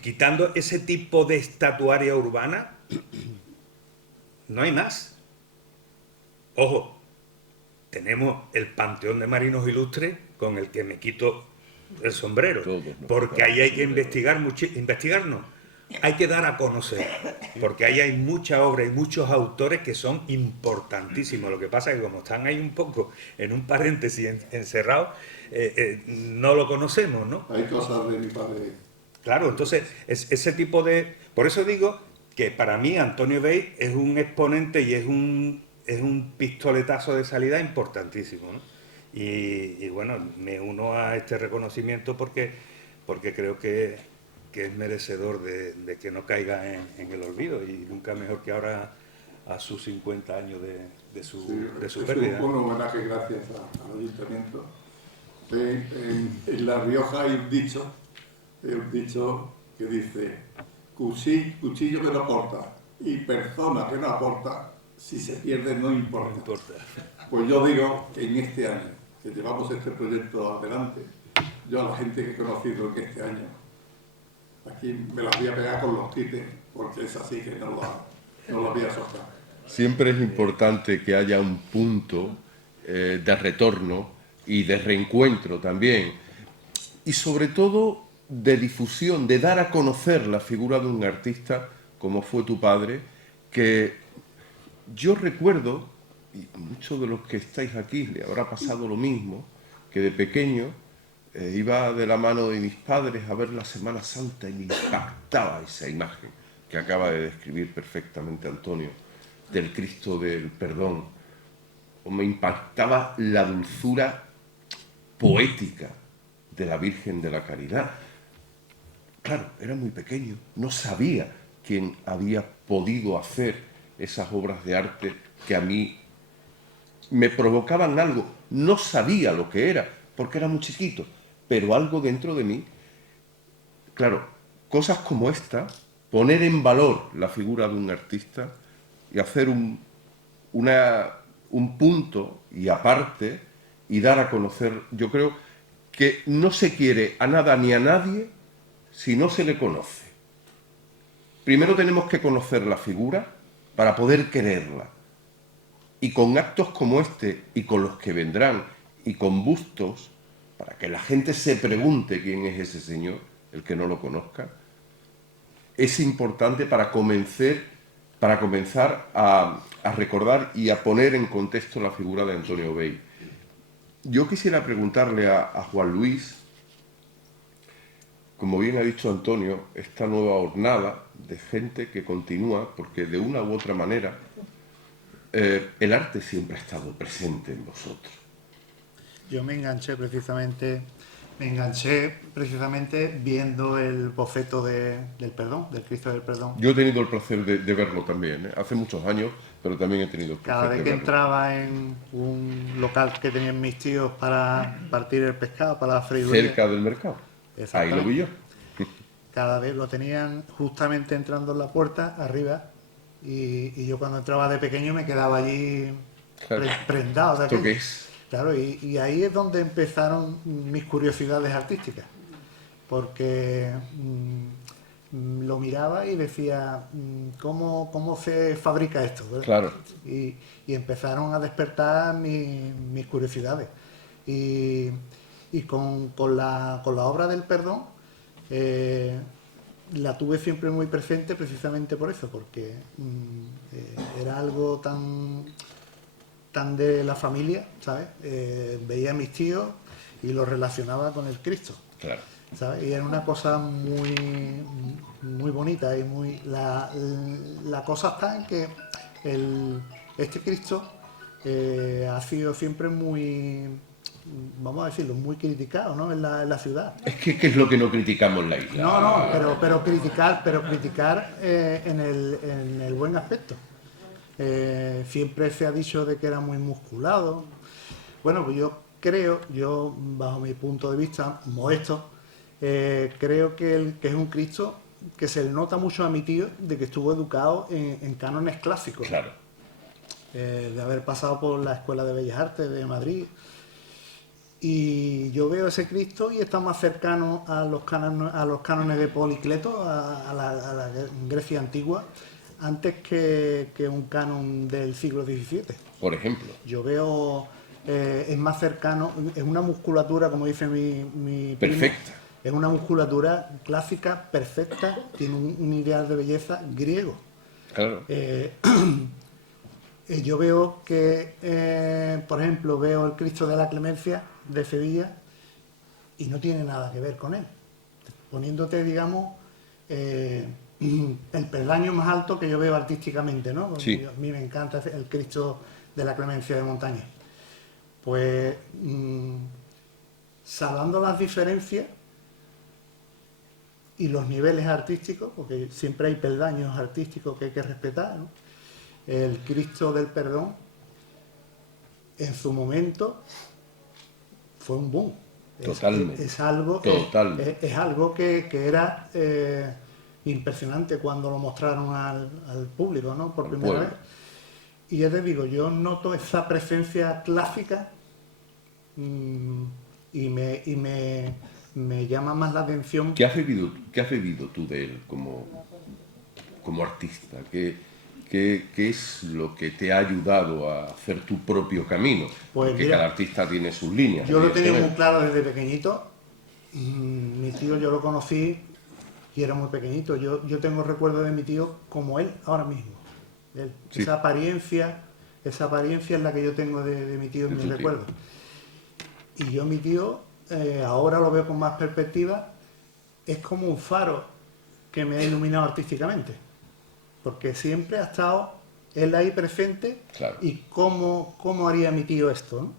Quitando ese tipo de estatuaria urbana, no hay más. Ojo, tenemos el Panteón de Marinos Ilustres, con el que me quito el sombrero, porque ahí hay que investigar no, hay que dar a conocer, porque ahí hay mucha obra y muchos autores que son importantísimos. Lo que pasa es que como están ahí un poco en un paréntesis encerrados, no lo conocemos, ¿no? Hay cosas de mi padre. Claro, entonces ese tipo de... Por eso digo que para mí Antonio Bey es un exponente y es un pistoletazo de salida importantísimo, ¿no? Y bueno, me uno a este reconocimiento porque creo que es merecedor de que no caiga en el olvido, y nunca mejor que ahora, a sus 50 años de su pérdida. Es un homenaje gracias al ayuntamiento. En La Rioja hay un dicho que dice: cuchillo que no aporta y persona que no aporta, si se pierde no importa. Pues yo digo que en este año, que llevamos este proyecto adelante, yo a la gente que he conocido en este año, aquí me las voy a pegar con los quites, porque es así que no la voy a soltar. Siempre es importante que haya un punto de retorno y de reencuentro también, y sobre todo de difusión, de dar a conocer la figura de un artista como fue tu padre, que yo recuerdo, y muchos de los que estáis aquí le habrá pasado lo mismo, que de pequeño iba de la mano de mis padres a ver la Semana Santa y me impactaba esa imagen que acaba de describir perfectamente Antonio, del Cristo del Perdón, o me impactaba la dulzura poética de la Virgen de la Caridad. Claro, era muy pequeño, no sabía quién había podido hacer esas obras de arte que a mí me provocaban algo. No sabía lo que era, porque era muy chiquito, pero algo dentro de mí. Claro, cosas como esta, poner en valor la figura de un artista y hacer un punto y aparte y dar a conocer, yo creo que no se quiere a nada ni a nadie si no se le conoce. Primero tenemos que conocer la figura para poder quererla. Y con actos como este y con los que vendrán y con bustos, para que la gente se pregunte quién es ese señor, el que no lo conozca, es importante para comenzar a recordar y a poner en contexto la figura de Antonio Bey. Yo quisiera preguntarle a Juan Luis, como bien ha dicho Antonio, esta nueva hornada de gente que continúa, porque de una u otra manera el arte siempre ha estado presente en vosotros. Yo me enganché precisamente viendo el boceto del perdón, del Cristo del Perdón. Yo he tenido el placer de verlo también, ¿eh? Hace muchos años, pero también he tenido el placer Cada vez de que verlo. entraba en un local que tenían mis tíos para partir el pescado, para la freidora, Cerca del mercado. Ahí lo vi yo. cada vez lo tenían justamente entrando en la puerta, arriba, y yo cuando entraba de pequeño me quedaba allí Claro. prendado. De ¿Esto aquello. qué es? Claro, y ahí es donde empezaron mis curiosidades artísticas, porque lo miraba y decía, ¿cómo se fabrica esto? ¿verdad? Claro. Y empezaron a despertar mis curiosidades. Y con la obra del perdón, la tuve siempre muy presente precisamente por eso, porque era algo tan de la familia, ¿sabes? Veía a mis tíos y lo relacionaba con el Cristo, Claro. ¿sabes? Y era una cosa muy bonita y muy... La cosa está en que este Cristo ha sido siempre muy, vamos a decirlo, muy criticado, ¿no? en la ciudad. Es que, ¿qué es lo que no criticamos en la isla? No, pero criticar en el buen aspecto. Siempre se ha dicho de que era muy musculado. Bueno, pues yo bajo mi punto de vista modesto, creo que es un Cristo que se le nota mucho a mi tío de que estuvo educado en cánones clásicos. Claro. De haber pasado por la Escuela de Bellas Artes de Madrid. Y yo veo ese Cristo y está más cercano a los cánones de Policleto, a la Grecia antigua, antes que un canon del siglo XVII. Por ejemplo. Yo veo, es más cercano, es una musculatura, como dice mi primo, Perfecta. es una musculatura clásica, perfecta, tiene un ideal de belleza griego. Claro. Yo veo que, por ejemplo, veo el Cristo de la Clemencia de Sevilla y no tiene nada que ver con él. Poniéndote, digamos, el peldaño más alto que yo veo artísticamente, ¿no? Sí. A mí me encanta el Cristo de la Clemencia de Montaña. Pues, salvando las diferencias y los niveles artísticos, porque siempre hay peldaños artísticos que hay que respetar, ¿no? El Cristo del Perdón, en su momento, fue un boom. Totalmente. Es algo que era impresionante cuando lo mostraron al público, ¿no? Por primera vez. Y ya te digo, yo noto esa presencia clásica y me llama más la atención. ¿Qué has vivido tú de él como artista? ¿Qué es lo que te ha ayudado a hacer tu propio camino? Pues porque mira, cada artista tiene sus líneas. Yo lo tenía muy claro desde pequeñito. Mi tío yo lo conocí y era muy pequeñito. Yo tengo recuerdos de mi tío como él ahora mismo. Sí. Esa apariencia es la que yo tengo de mi tío en mis recuerdos. Y yo mi tío, ahora lo veo con más perspectiva, es como un faro que me ha iluminado artísticamente. Porque siempre ha estado él ahí presente. Claro. Y cómo haría mi tío esto, ¿no?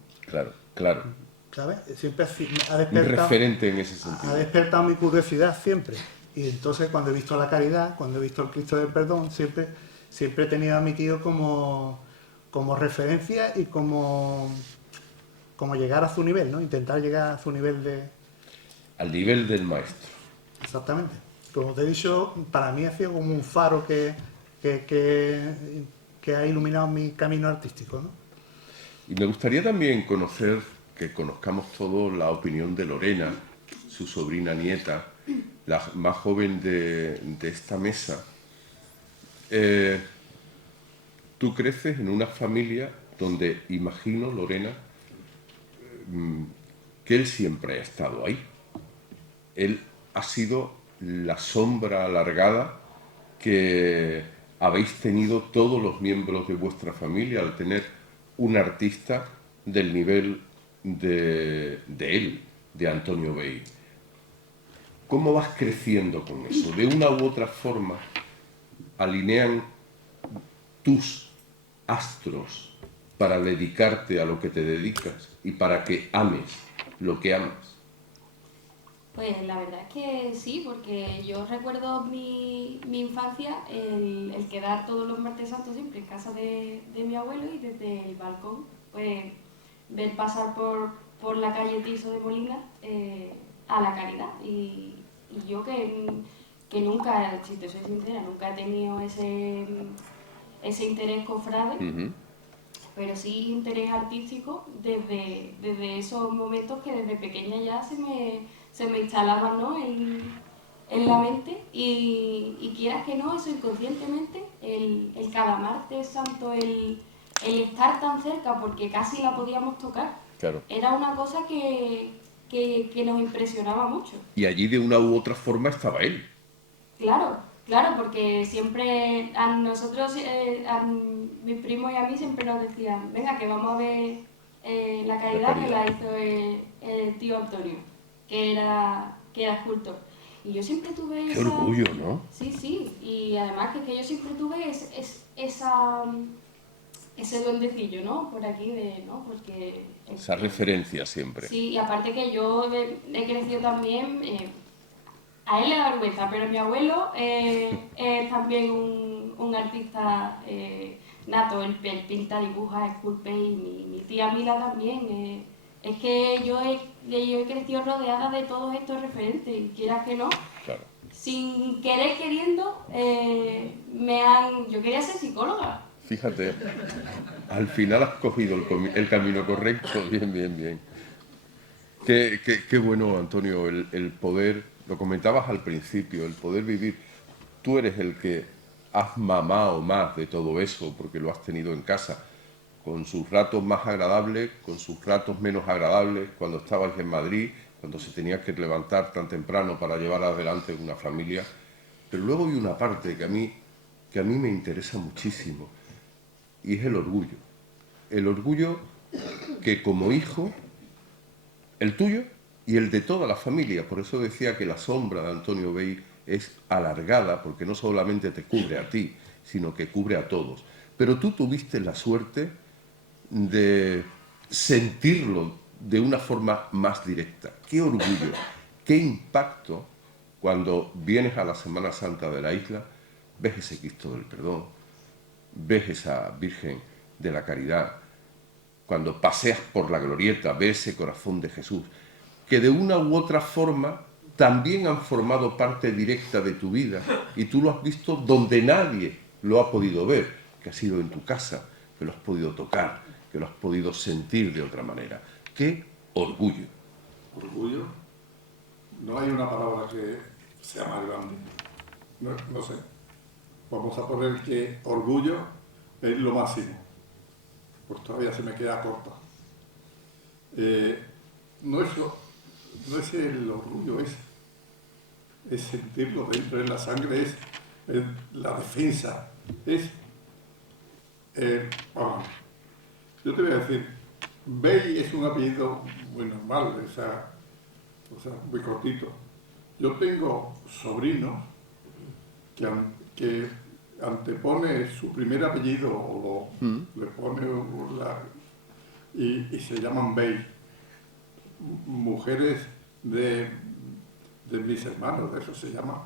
Claro. ¿Sabes? Siempre ha despertado, un referente en ese sentido. Ha despertado mi curiosidad siempre. Y entonces cuando he visto la caridad, cuando he visto el Cristo del Perdón, siempre he tenido a mi tío como referencia y como llegar a su nivel, ¿no? Intentar llegar a su nivel al nivel del maestro. Exactamente. Como te he dicho, para mí ha sido como un faro que ha iluminado mi camino artístico, ¿no? Y me gustaría también que conozcamos todos la opinión de Lorena, su sobrina nieta, la más joven de esta mesa. Tú creces en una familia donde imagino, Lorena, que él siempre ha estado ahí. Él ha sido la sombra alargada que habéis tenido todos los miembros de vuestra familia al tener un artista del nivel de él, de Antonio Bei. ¿Cómo vas creciendo con eso? De una u otra forma alinean tus astros para dedicarte a lo que te dedicas y para que ames lo que amas? Pues la verdad es que sí, porque yo recuerdo mi infancia, el quedar todos los martes santos siempre en casa de mi abuelo y desde el balcón, pues ver pasar por la calle Tirso de Molina a la Caridad. Y yo que nunca, si te soy sincera, nunca he tenido ese interés cofrade, pero sí interés artístico desde esos momentos que desde pequeña ya se me instalaban, ¿no?, en la mente, y quieras que no, eso inconscientemente, el cada martes santo, el estar tan cerca porque casi la podíamos tocar, Claro. era una cosa que nos impresionaba mucho. Y allí de una u otra forma estaba él. Claro, claro, porque siempre a nosotros, a mis primos y a mí siempre nos decían, venga, que vamos a ver la Caridad que la hizo el tío Antonio, que era escultor. Y yo siempre tuve Qué orgullo, ¿no? Sí, sí, y además que yo siempre tuve ese duendecillo, ¿no?, por aquí, ¿no?, porque... Esa referencia siempre. Sí, y aparte que yo he crecido también... a él le da vergüenza, pero mi abuelo es también un artista nato, él pinta, dibuja, esculpe, y mi tía Mila también. Es que yo he crecido rodeada de todos estos referentes, y quieras que no, Claro. sin querer queriendo, yo quería ser psicóloga. Fíjate, al final has cogido el camino correcto. Bien, bien, bien. Qué bueno, Antonio, el poder, lo comentabas al principio, el poder vivir. Tú eres el que has mamado más de todo eso, porque lo has tenido en casa, con sus ratos más agradables, con sus ratos menos agradables, cuando estabas en Madrid, cuando se tenía que levantar tan temprano para llevar adelante una familia. Pero luego hay una parte que a mí me interesa muchísimo, y es el orgullo. El orgullo que como hijo, el tuyo y el de toda la familia. Por eso decía que la sombra de Antonio Bey es alargada, porque no solamente te cubre a ti, sino que cubre a todos. Pero tú tuviste la suerte de sentirlo de una forma más directa. Qué orgullo, qué impacto cuando vienes a la Semana Santa de la isla, ves ese Cristo del Perdón, ves esa Virgen de la Caridad, cuando paseas por la glorieta, ves ese corazón de Jesús, que de una u otra forma también han formado parte directa de tu vida, y tú lo has visto donde nadie lo ha podido ver, que ha sido en tu casa, que lo has podido tocar, que lo has podido sentir de otra manera. ¡Qué orgullo! Orgullo. No hay una palabra que sea más grande. No sé. Vamos a poner que orgullo es lo máximo. Pues todavía se me queda corta. No es el orgullo, es sentirlo dentro de la sangre, es la defensa, vamos, yo te voy a decir, Bey es un apellido muy normal, o sea, muy cortito. Yo tengo sobrinos que antepone su primer apellido o le pone y se llaman Bey. Mujeres de mis hermanos, de eso se llama,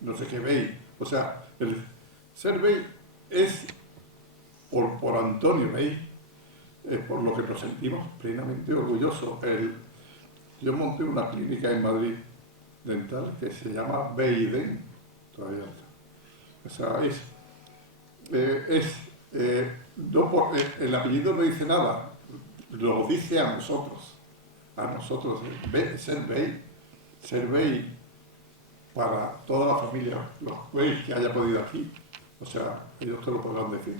no sé qué Bey. O sea, el ser Bey es por Antonio Bey, es por lo que nos sentimos plenamente orgullosos. Yo monté una clínica en Madrid dental que se llama Beyden, todavía está. O sea, el apellido no dice nada, lo dice a nosotros, ser Bey para toda la familia, los Bey que haya podido aquí, o sea, ellos te lo podrán decir.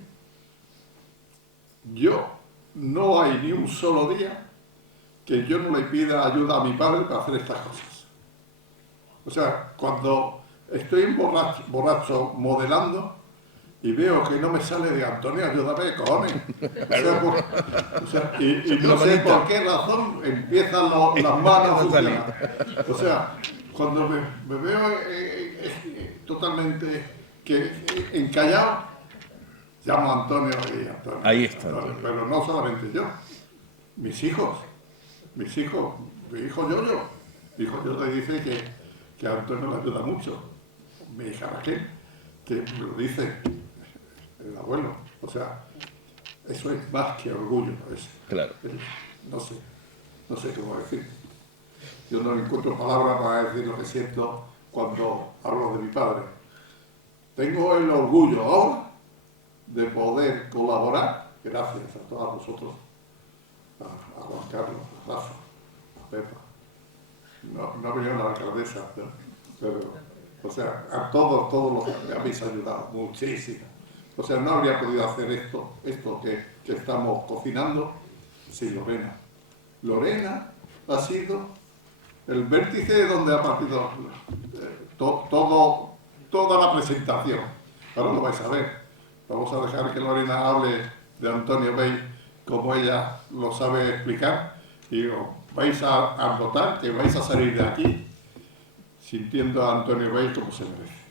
No hay ni un solo día que yo no le pida ayuda a mi padre para hacer estas cosas. O sea, cuando estoy borracho modelando y veo que no me sale de Antonio, ayúdame, cojones. Y no sé por qué razón empiezan las manos a funcionar. O sea, cuando me veo totalmente encallado, llamo a Antonio y Antonio. Ahí está, Antonio. Pero no solamente yo, mis hijos, mi hijo Yoyo. Mi hijo Yoyo dice que a Antonio le ayuda mucho. Mi hija Raquel, que me lo dice el abuelo. O sea, eso es más que orgullo. Claro. No sé cómo decir. Yo no encuentro palabras para decir lo que siento cuando hablo de mi padre. Tengo el orgullo ahora de poder colaborar, gracias a todos vosotros, a Juan Carlos, a Rafa, a Pepa. No ha venido la alcaldesa, pero, o sea, a todos los que me habéis ayudado, muchísimo. O sea, no habría podido hacer esto que estamos cocinando sin Lorena. Lorena ha sido el vértice de donde ha partido toda la presentación. Ahora lo vais a ver. Vamos a dejar que Lorena hable de Antonio Bey como ella lo sabe explicar y os vais a notar que vais a salir de aquí sintiendo a Antonio Bey como se merece.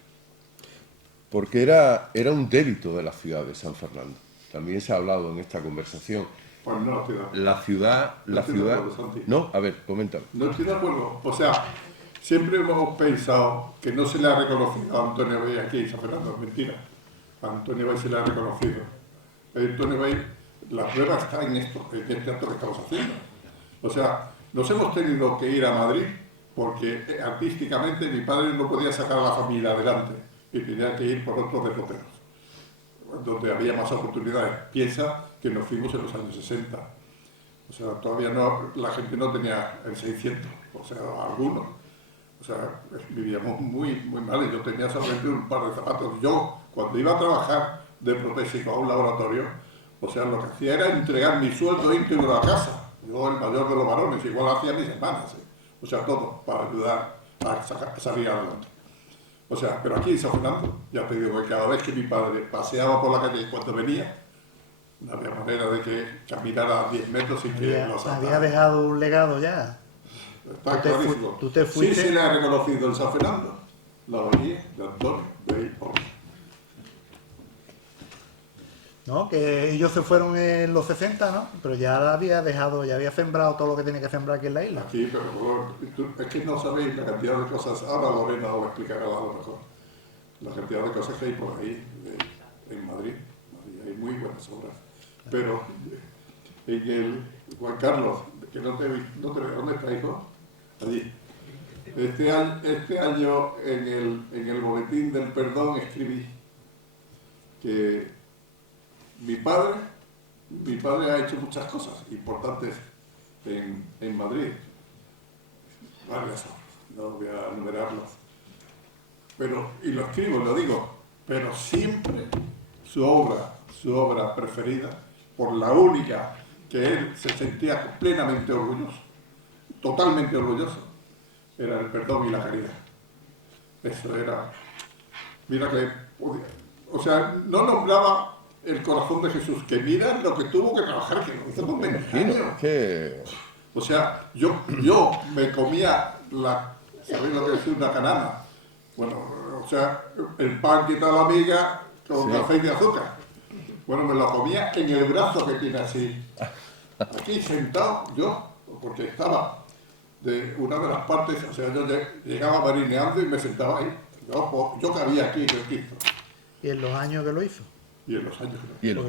Porque era un débito de la ciudad de San Fernando. También se ha hablado en esta conversación. Pues no estoy de acuerdo. La ciudad... No, a ver, coméntame. No estoy de acuerdo. O sea, siempre hemos pensado que no se le ha reconocido a Antonio Bey aquí en San Fernando. Es mentira. A Antonio Bey se le ha reconocido. Antonio Bey, la prueba está en esto, en este acto que estamos haciendo. O sea, nos hemos tenido que ir a Madrid porque artísticamente mi padre no podía sacar a la familia adelante y tenía que ir por otros derroteros, donde había más oportunidades. Piensa que nos fuimos en los años 60. O sea, todavía la gente no tenía el 600, o sea, algunos. O sea, vivíamos muy mal y yo tenía solamente un par de zapatos. Yo, cuando iba a trabajar de protésico a un laboratorio, o sea, lo que hacía era entregar mi sueldo íntegro a casa. Yo, el mayor de los varones, igual hacía mis hermanas. O sea, todo para ayudar a salir adelante. O sea, pero aquí en San Fernando, ya te digo que cada vez que mi padre paseaba por la calle cuando venía, no había manera de que caminara 10 metros sin que lo saltara. Había dejado un legado ya. Está clarísimo. Tú te fuiste. Sí se le ha reconocido en San Fernando la bahía de Antonio Bey Ortiz. ¿No? Que ellos se fueron en los 60, ¿no? Pero ya había dejado, ya había sembrado todo lo que tenía que sembrar aquí en la isla. Aquí, pero es que no sabéis la cantidad de cosas. Ahora Lorena os lo explicará a lo mejor. La cantidad de cosas que hay por ahí en Madrid. Hay muy buenas obras. Pero en el Juan Carlos, que no te veo, ¿dónde está, hijo? Allí. Este año en el boletín del perdón escribí que mi padre ha hecho muchas cosas importantes en Madrid. Varias obras, no voy a enumerarlas. Y lo escribo, lo digo, pero siempre su obra preferida, por la única que él se sentía plenamente orgulloso, totalmente orgulloso, era el perdón y la caridad. Eso era... Mira que... O sea, no nombraba el corazón de Jesús, que mira lo que tuvo que trabajar, que lo hizo con 20 años. O sea, yo me comía ¿sabéis lo que es una canana? Bueno, o sea, el pan que estaba la miga con aceite de azúcar. Bueno, me lo comía en el brazo que tiene así. Aquí sentado yo, porque estaba de una de las partes, o sea, yo llegaba marineando y me sentaba ahí. Yo cabía aquí en el Cristo. ¿Y en los años que lo hizo? Y en los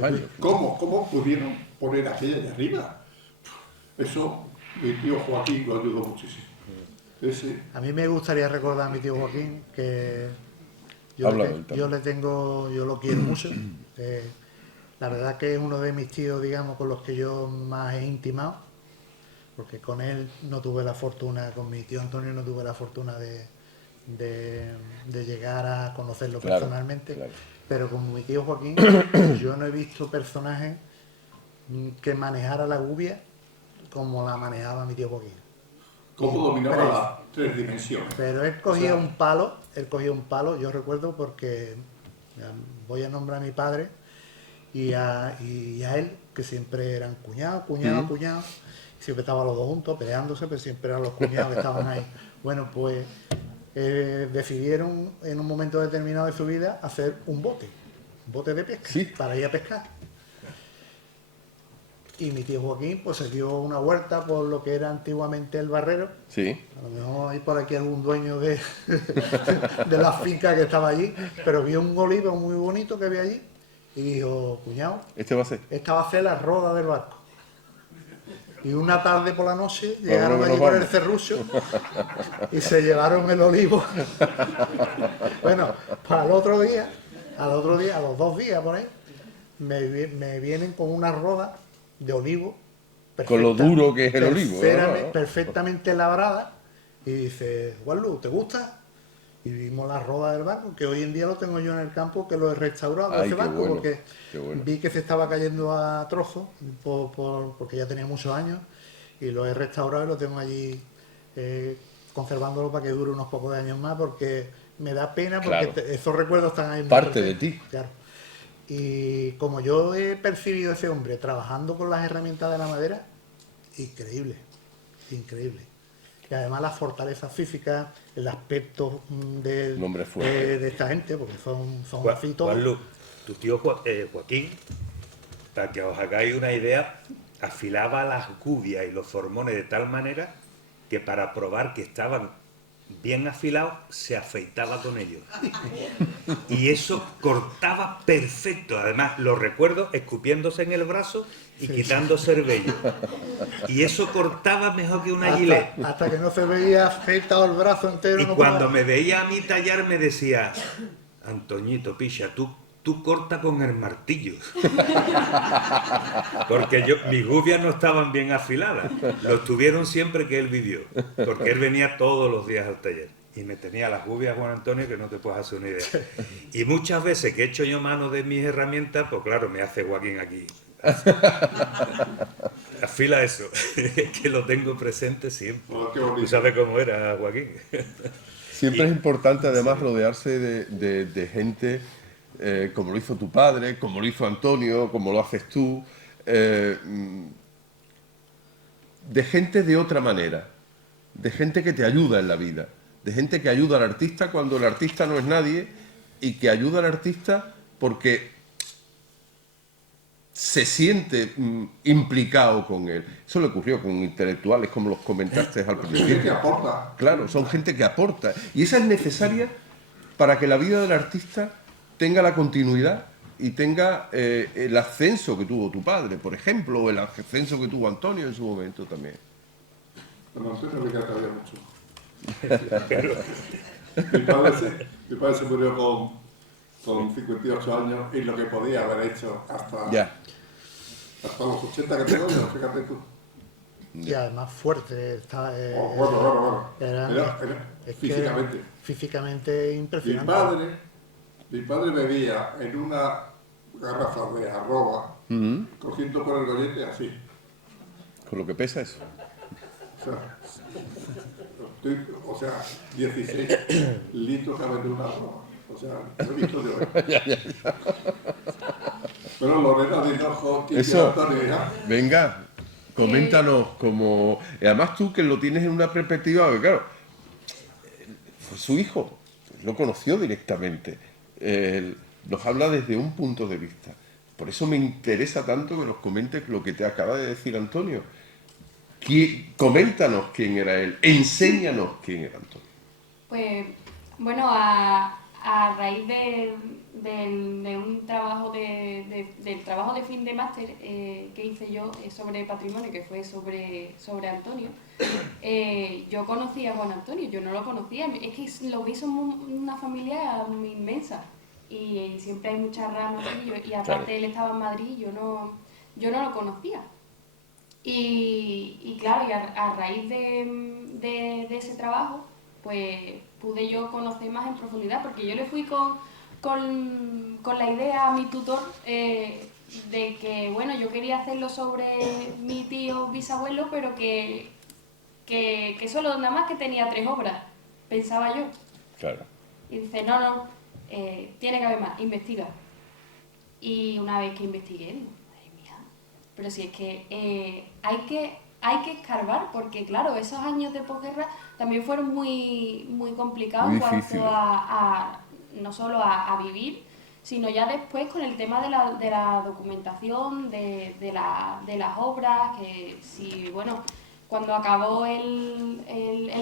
años. ¿Cómo pudieron poner aquella allá arriba? Eso, mi tío Joaquín lo ayudó muchísimo. A mí me gustaría recordar a mi tío Joaquín que yo lo quiero mucho. La verdad que es uno de mis tíos, digamos, con los que yo más he intimado, porque con él no tuve la fortuna, con mi tío Antonio no tuve la fortuna de llegar a conocerlo personalmente, pero con mi tío Joaquín yo no he visto personajes que manejara la gubia como la manejaba mi tío Joaquín. ¿Cómo dominaba las 3 dimensiones? Pero él cogía un palo, yo recuerdo porque voy a nombrar a mi padre y a él, que siempre eran cuñados, siempre estaban los dos juntos peleándose, pero siempre eran los cuñados que estaban ahí. Bueno, pues decidieron en un momento determinado de su vida hacer un bote. bote de pesca, Sí. para ir a pescar. Y mi tío Joaquín pues se dio una vuelta por lo que era antiguamente el Barrero. Sí. A lo mejor hay por aquí algún dueño de, de la finca que estaba allí, pero vio un olivo muy bonito que había allí y dijo, cuñado, Este va a ser. esta va a ser la roda del barco. Y una tarde por la noche Vámonos llegaron que allí nos por el vamos. Cerrucho y se llevaron el olivo. Bueno, pues al otro día, a los 2 días por ahí, me vienen con una roda de olivo. Con lo duro que es el olivo, ¿no? Perfectamente labrada. Y dice, Juanlu, ¿te gusta? Y vimos la roda del barco, que hoy en día lo tengo yo en el campo, que lo he restaurado, Ay, ese qué barco, bueno, porque qué bueno. vi que se estaba cayendo a trozos, porque ya tenía muchos años, y lo he restaurado y lo tengo allí conservándolo para que dure unos pocos de años más, porque me da pena, porque Claro. esos recuerdos están ahí muy Parte de presentes. ti. Claro. Y como yo he percibido a ese hombre trabajando con las herramientas de la madera, increíble, increíble. Y además las fortalezas físicas, el aspecto Un hombre fuerte. de esta gente, porque son Juan- así todos. Juanlu, tu tío Joaquín, para que os hagáis una idea, afilaba las gubias y los formones de tal manera que para probar que estaban bien afilados, se afeitaba con ellos. Y eso cortaba perfecto. Además, lo recuerdo escupiéndose en el brazo y quitándose el vello. Y eso cortaba mejor que una gilet. Hasta que no se veía afeitado el brazo entero. Y no cuando podía. me veía a mí tallar me decía, Antoñito, picha, tú corta con el martillo. Porque mis gubias no estaban bien afiladas. Lo estuvieron siempre que él vivió. Porque él venía todos los días al taller. Y me tenía las gubias, Juan Antonio, que no te puedes hacer una idea. Y muchas veces que he hecho yo mano de mis herramientas, pues claro, me hace Joaquín aquí. Afila eso. Es que lo tengo presente siempre. Oh, qué bonito. Tú sabes cómo era, Joaquín. Siempre es importante además rodearse de gente como lo hizo tu padre, como lo hizo Antonio, como lo haces tú, de gente de otra manera, de gente que te ayuda en la vida, de gente que ayuda al artista cuando el artista no es nadie y que ayuda al artista porque se siente implicado con él. Eso le ocurrió con intelectuales como los comentaste al Gente que principio. aporta. Claro, son gente que aporta. Y esa es necesaria para que la vida del artista tenga la continuidad y tenga el ascenso que tuvo tu padre, por ejemplo, o el ascenso que tuvo Antonio en su momento también. Bueno, Antonio le todavía mucho. Mi padre se murió con 58 años y lo que podía haber hecho hasta los 80 que tengo yo, fíjate tú. Y además fuerte. Bueno. Era es que Físicamente. físicamente Mi impresionante. padre bebía en una garrafa de arroba, cogiendo por el gollete así. Con lo que pesa eso. O sea, 16 litros caben en una arroba. O sea, lo he visto yo. Pero Lorena de Hinojo, Eso. Antonio, ¿ya? Venga, coméntanos como... y además tú que lo tienes en una perspectiva, porque claro, fue su hijo, lo conoció directamente. Él nos habla desde un punto de vista. Por eso me interesa tanto que nos comentes lo que te acaba de decir Antonio. Coméntanos quién era él, enséñanos quién era Antonio. Pues bueno, a raíz de un trabajo del trabajo de fin de máster que hice yo sobre patrimonio, que fue sobre Antonio, yo conocí a Juan Antonio, yo no lo conocía, es que los vi somos una familia muy inmensa y siempre hay muchas ramas y aparte Claro. él estaba en Madrid, yo no lo conocía. Y claro, y a raíz de ese trabajo, pues pude yo conocer más en profundidad, porque yo le fui con la idea a mi tutor de que, bueno, yo quería hacerlo sobre mi tío bisabuelo, pero que solo nada más que tenía 3 obras, pensaba yo. Claro. Y dice, no, tiene que haber más, investiga. Y una vez que investigué, digo, madre mía, pero si es que hay que escarbar, porque claro, esos años de posguerra también fueron muy complicados Muy en cuanto difíciles. no solo a vivir, sino ya después con el tema de la documentación, de las obras, que si, bueno, cuando acabó el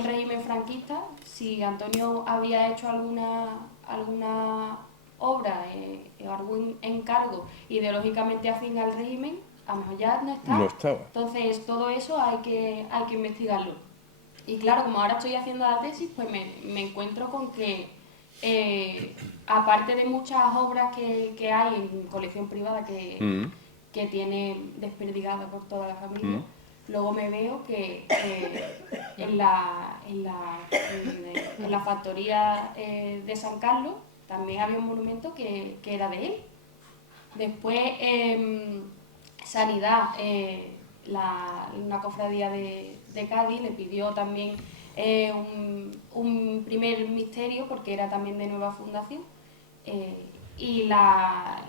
régimen franquista, si Antonio había hecho alguna obra o algún encargo ideológicamente afín al régimen, a lo mejor ya no está. No estaba. Entonces, todo eso hay que investigarlo. Y claro, como ahora estoy haciendo la tesis, pues me encuentro con que, aparte de muchas obras que hay en colección privada que tiene desperdigada por toda la familia, luego me veo que en la factoría de San Carlos también había un monumento que era de él. Después, Sanidad, una cofradía de Cádiz le pidió también un primer misterio, porque era también de nueva fundación, y la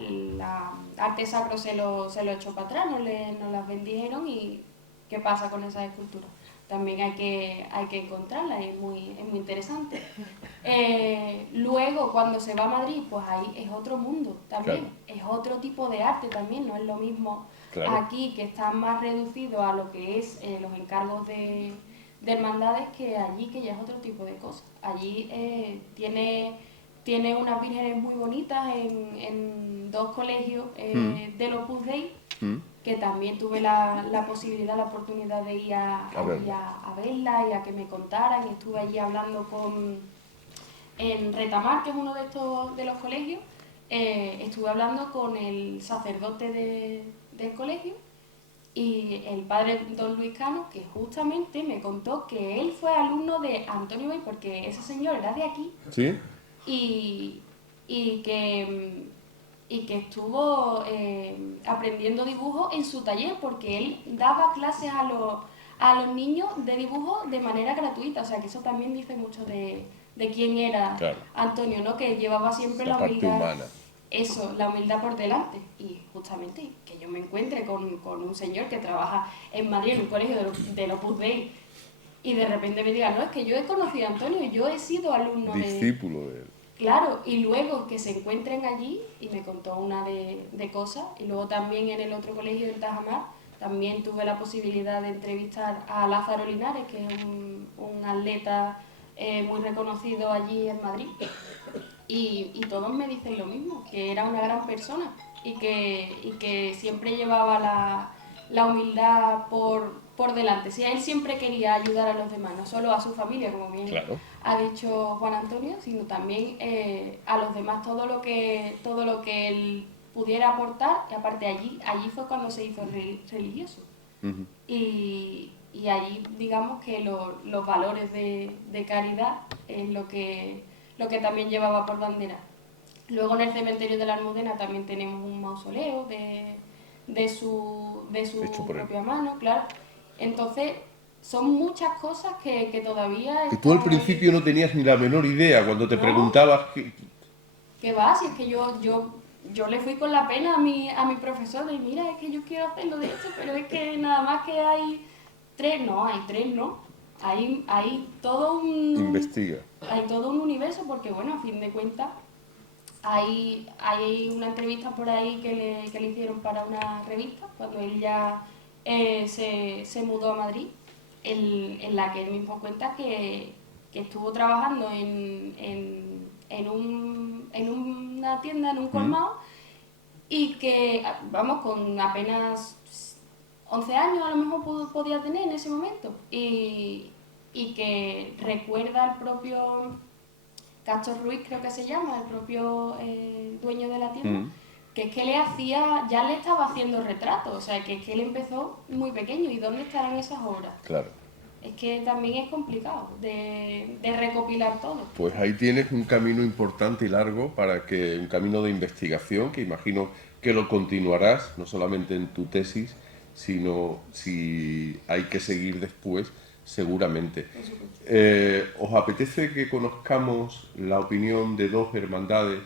Arte Sacro se lo echó para atrás, no las bendijeron. ¿Y qué pasa con esas esculturas? También hay que encontrarlas, es muy interesante. Luego, cuando se va a Madrid, pues ahí es otro mundo también, es otro tipo de arte también, no es lo mismo aquí, que está más reducido a lo que es los encargos de hermandades, que allí, que ya es otro tipo de cosas. Allí tiene unas vírgenes muy bonitas en dos colegios del Opus Dei, que también tuve la posibilidad, la oportunidad de ir a verla y a que me contaran. Y estuve allí hablando en Retamar, que es uno de los colegios, estuve hablando con el sacerdote del colegio, y el padre don Luis Cano, que justamente me contó que él fue alumno de Antonio Bay, porque ese señor era de aquí. ¿Sí? Y que estuvo aprendiendo dibujo en su taller, porque él daba clases a los niños de dibujo de manera gratuita. O sea, que eso también dice mucho de quién era Antonio, ¿no? Que llevaba siempre la humildad, humana. Eso, la humildad por delante. Y justamente que yo me encuentre con un señor que trabaja en Madrid en un colegio de Opus Dei, y de repente me diga, no, es que yo he conocido a Antonio y yo he sido alumno discípulo de él. Claro, y luego que se encuentren allí, y me contó una de cosas. Y luego también en el otro colegio del Tajamar, también tuve la posibilidad de entrevistar a Lázaro Linares, que es un atleta muy reconocido allí en Madrid. Y todos me dicen lo mismo, que era una gran persona y que siempre llevaba la humildad por delante. Sí, él siempre quería ayudar a los demás, no solo a su familia, como bien ha dicho Juan Antonio, sino también a los demás, todo lo que él pudiera aportar. Y aparte allí fue cuando se hizo religioso. Y allí, digamos que los valores de caridad es lo que también llevaba por bandera. Luego en el cementerio de la Almudena también tenemos un mausoleo de su propia mano, claro. Entonces, son muchas cosas que todavía... Que tú al principio no tenías ni la menor idea cuando te preguntabas... ¿Qué va? Si es que yo le fui con la pena a mi profesor de, mira, es que yo quiero hacerlo de esto, pero es que nada más que hay tres, no. Hay todo un... Investiga. Hay todo un universo, porque bueno, a fin de cuentas, hay una entrevista por ahí que le hicieron para una revista, cuando él ya se mudó a Madrid, en la que él mismo cuenta que estuvo trabajando en una tienda, en un colmado, y que, vamos, con apenas 11 años a lo mejor podía tener en ese momento, y que recuerda al propio Castro Ruiz, creo que se llama, el propio dueño de la tienda, que es que ya le estaba haciendo retratos. O sea, que es que él empezó muy pequeño. ¿Y dónde estarán esas obras? Claro. Es que también es complicado de recopilar todo. Pues ahí tienes un camino importante y largo, un camino de investigación, que imagino que lo continuarás, no solamente en tu tesis, sino si hay que seguir después, seguramente. ¿Os apetece que conozcamos la opinión de dos hermandades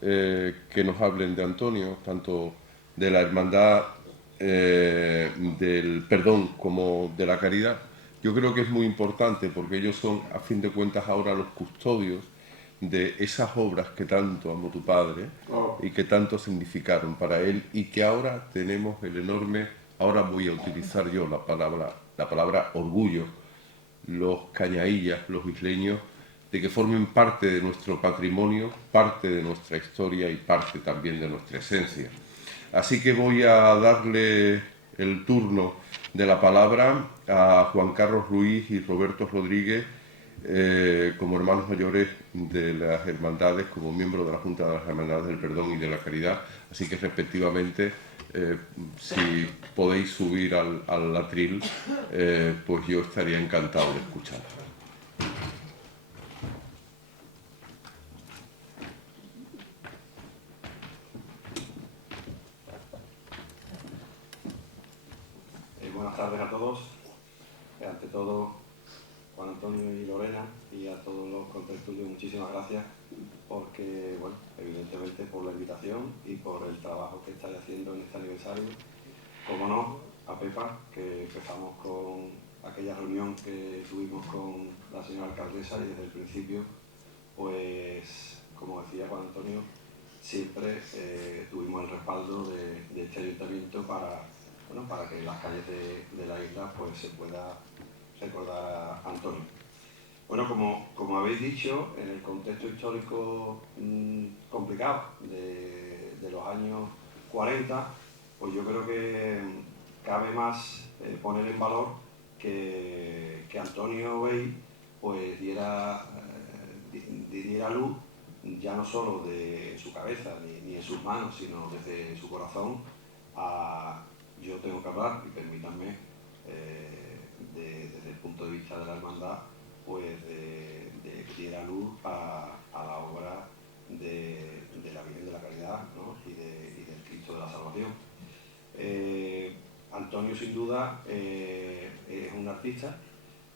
que nos hablen de Antonio, tanto de la hermandad del perdón como de la caridad? Yo creo que es muy importante, porque ellos son, a fin de cuentas, ahora los custodios de esas obras que tanto amó tu padre y que tanto significaron para él, y que ahora tenemos el enorme, ahora voy a utilizar yo la palabra orgullo, los cañaillas, los isleños, de que formen parte de nuestro patrimonio, parte de nuestra historia y parte también de nuestra esencia. Así que voy a darle el turno de la palabra a Juan Carlos Ruiz y Roberto Rodríguez, como hermanos mayores de las hermandades, como miembros de la Junta de las Hermandades del Perdón y de la Caridad. Así que respectivamente, si podéis subir al atril, pues yo estaría encantado de escuchar. Buenas tardes a todos. Ante todo, Juan Antonio y Lorena, y a todos los contertulios, muchísimas gracias, porque, bueno, evidentemente por la invitación y por el trabajo que estáis haciendo en este aniversario. Como no, a Pepa, que empezamos con aquella reunión que tuvimos con la señora alcaldesa, y desde el principio, pues, como decía Juan Antonio, siempre tuvimos el respaldo de este ayuntamiento para que en las calles de la isla pues se pueda recordar a Antonio. Bueno, como habéis dicho, en el contexto histórico complicado de los años 40, pues yo creo que cabe más poner en valor que Antonio Vehí pues diera luz, ya no solo de su cabeza ni en sus manos, sino desde su corazón. Yo tengo que hablar, y permítanme, desde el punto de vista de la hermandad, pues de que diera luz a la obra de la Virgen de la Caridad, ¿no? y del Cristo de la Salvación. Antonio, sin duda, es un artista,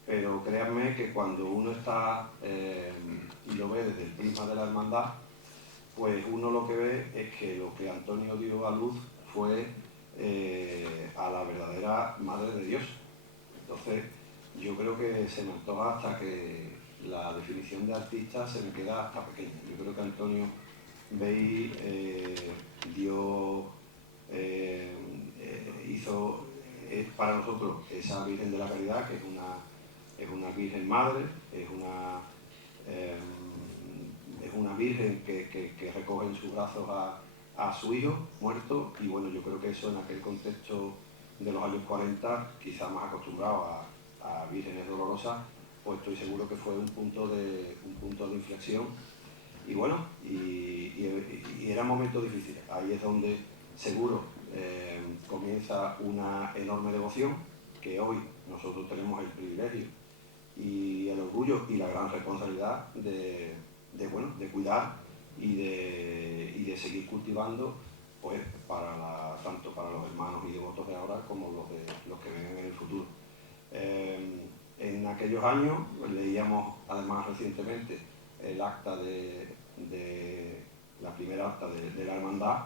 pero créanme que cuando uno está y lo ve desde el prisma de la hermandad, pues uno lo que ve es que lo que Antonio dio a luz fue a la verdadera Madre de Dios. Entonces, yo creo que se me antoja hasta que la definición de artista se me queda hasta pequeña. Yo creo que Antonio Vehí hizo para nosotros esa Virgen de la Caridad, que es una Virgen Madre, es una Virgen que recoge en sus brazos a su hijo muerto, y bueno, yo creo que eso en aquel contexto de los años 40, quizá más acostumbrado a vírgenes dolorosas, pues estoy seguro que fue un punto de inflexión. Y bueno, y era un momento difícil. Ahí es donde seguro comienza una enorme devoción, que hoy nosotros tenemos el privilegio y el orgullo y la gran responsabilidad de cuidar y de seguir cultivando, pues tanto para los hermanos y devotos de ahora como los que vengan en el futuro. En aquellos años leíamos además recientemente el acta la primera acta de la hermandad.